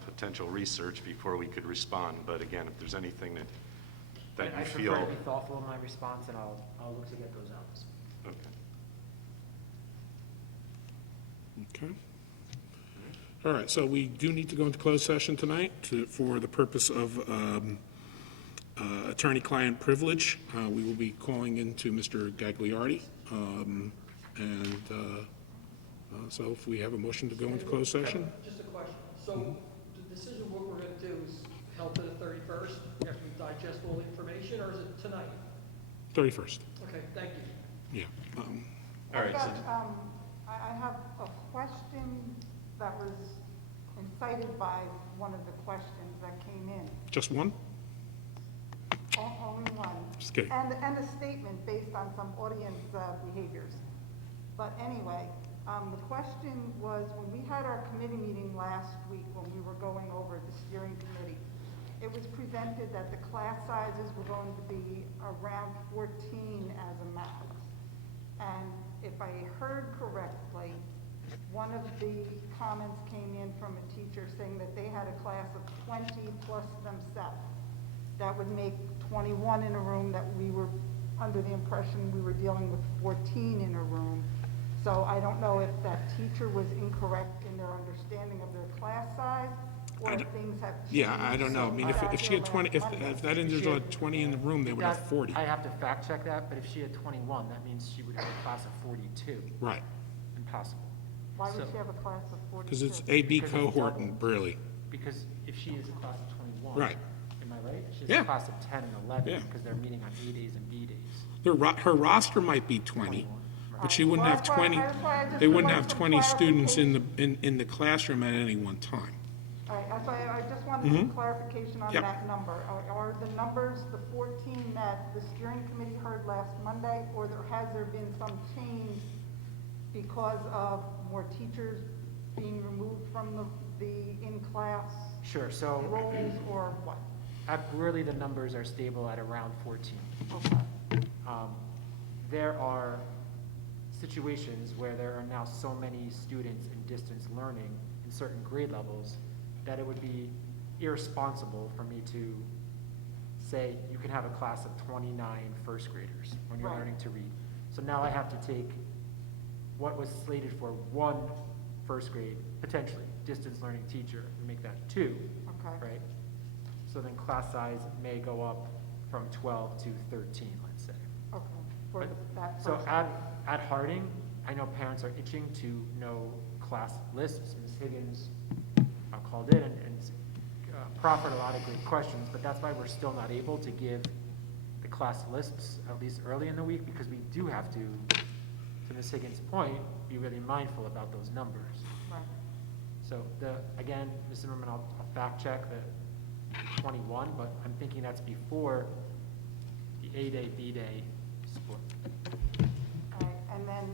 potential research before we could respond, but again, if there's anything that you I feel. prefer to be thoughtful in my response, and I'll look to get those out. Okay. Okay. All right, so we do need to go into closed session tonight for the purpose of attorney-client privilege. We will be calling into Mr. Gagliardi. So if we have a motion to go into closed session? Just a question. So the decision, what we're going to do is held to the 31st after we digest all the information, or is it tonight? 31st, Okay, thank you. yeah. All right, so I have a question that was incited by one of the questions that came in. Just one? Only one. Just kidding. And a statement based on some audience behaviors. But anyway, the question was, when we had our committee meeting last week, when we were going over the steering committee, it was presented that the class sizes were going to be around 14 as a max. And if I heard correctly, one of the comments came in from a teacher saying that they had a class of 20 plus themselves. That would make 21 in a room, that we were under the impression we were dealing with 14 in a room. So I don't know if that teacher was incorrect in their understanding of their class size, or if things have changed. Yeah, I don't know. I mean, if she had 20, if that individual had 20 in the room, they would have 40. I have to fact check that, but if she had 21, that means she would have a class of 42. Right, Impossible. Why would she have a class of 42? because it's A-B Because it's cohort double. and Burley. Because if she is a class of 21. Right. Am I right? She's Yeah. a class of 10 and 11, Yeah. because they're meeting on A days and B days. Her roster might be 20, but she wouldn't Well, have that's why- 20, that's why I just they wouldn't wanted have some 20 students clarification. in the classroom at any one time. All right, that's why I just wanted some clarification on Yep. that number. Are the numbers, the 14 that the steering committee heard last Monday, or has there been some change because of more teachers being removed from the in-class Sure, so roles, or what? at Brewerly, the numbers are stable at around 14. Okay. There are situations where there are now so many students in distance learning in certain grade levels that it would be irresponsible for me to say you can have a class of 29 first graders when you're Right. learning to read. So now I have to take what was slated for one first grade, potentially, distance learning teacher, and make that 2, Okay. right? So then class size may go up from 12 to 13, let's say. Okay, for that So first. at Harding, I know parents are itching to know class lists. Ms. Higgins called in and proffered a lot of great questions, but that's why we're still not able to give the class lists, at least early in the week, because we do have to Ms. Higgins' point, be really mindful about those numbers. Right. So again, Ms. Zimmerman, I'll fact check the 21, but I'm thinking that's before the A-day, B-day split. All right, and then,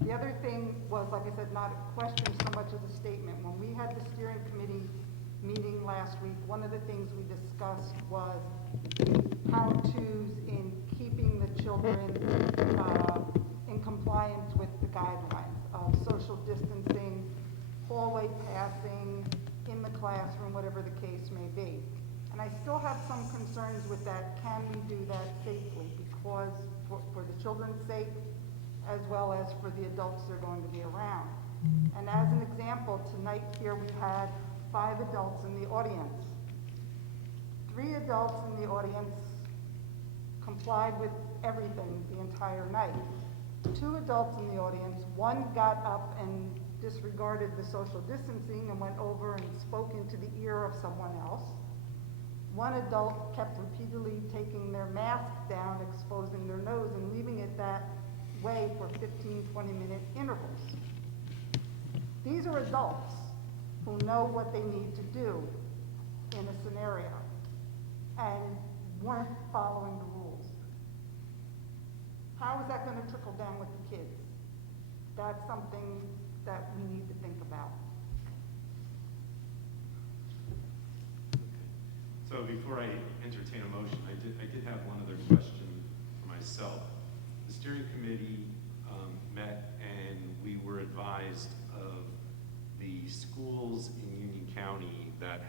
the other thing was, like I said, not a question so much as a statement. When we had the steering committee meeting last week, one of the things we discussed was how-tos in keeping the children in compliance with the guidelines of social distancing, hallway passing, in the classroom, whatever the case may be. And I still have some concerns with that. Can we do that safely? Because for the children's sake, as well as for the adults that are going to be around. And as an example, tonight here we had 5 adults in the audience. 3 adults in the audience complied with everything the entire night. 2 adults in the audience, one got up and disregarded the social distancing and went over and spoke into the ear of someone else. 1 adult kept repeatedly taking their mask down, exposing their nose, and leaving it that way for 15, 20-minute intervals. These are adults who know what they need to do in a scenario and weren't following the rules. How is that going to trickle down with the kids? That's something that we need to think about. So before I entertain a motion, I did have one other question for myself. The steering committee met and we were advised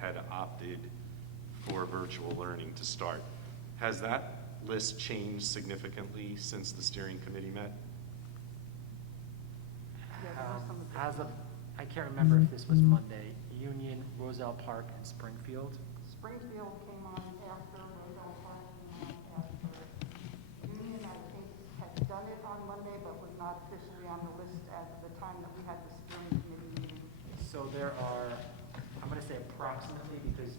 had opted for virtual learning to start. Has that list changed significantly since the steering committee met? As of, I can't remember if this was Monday, Union, Roselle Park, and Springfield. Springfield came on after, Roselle Park came on after. Union, I think, had done it on Monday, but was not officially on the list at the time that we had the steering committee meeting. So there are, I'm gonna say approximately, because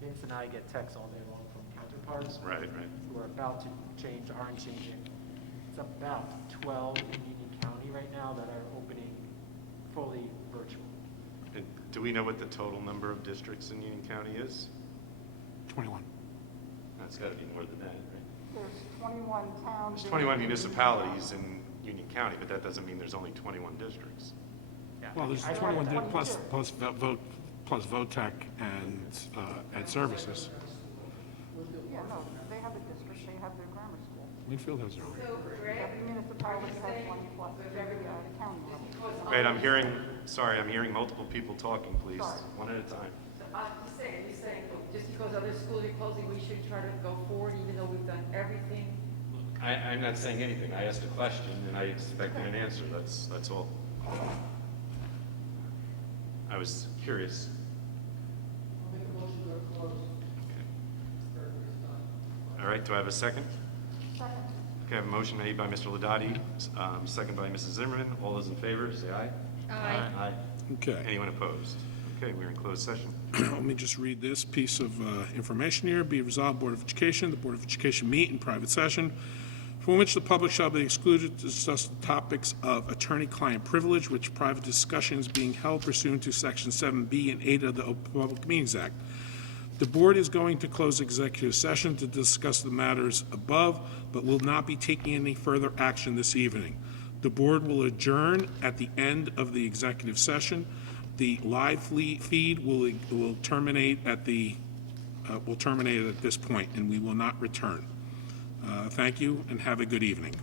Vince and I get texts all day long from counterparts. Right. Who are about to change, aren't changing. It's about 12 in Union County right now that are opening fully virtual. And do we know what the total number of districts in Union County is? 21. That's got to be more than that, right? There's 21 towns. There's 21 municipalities in Union County, but that doesn't mean there's only 21 districts. Well, there's 21 plus VOTEC and services. Yeah, no, they have a district, they have their grammar school. Winfield has their own. Every municipality has one plus every county level. Wait, I'm hearing multiple people talking, please, one at a time. So I'm just saying, you're saying, just because other schools are closing, we should try to go forward even though we've done everything? I'm not saying anything. I asked a question and I expected an answer. That's all. I was curious. All right, do I have a second? Second. Okay, I have a motion made by Mr. Ladati, second by Mrs. Zimmerman. All those in favor, say aye. Aye. Aye. Okay. Anyone opposed? Okay, we're in closed session. Let me just read this piece of information here. Be it resolved, Board of Education, the Board of Education meet in private session from which the public shall be excluded to discuss the topics of attorney-client privilege, which private discussion is being held pursuant to Section 7B and 8 of the Open Public Meetings Act. The board is going to close executive session to discuss the matters above, but will not be taking any further action this evening. The board will adjourn at the end of the executive session. The live feed will terminate at this point, and we will not return. Thank you, and have a good evening.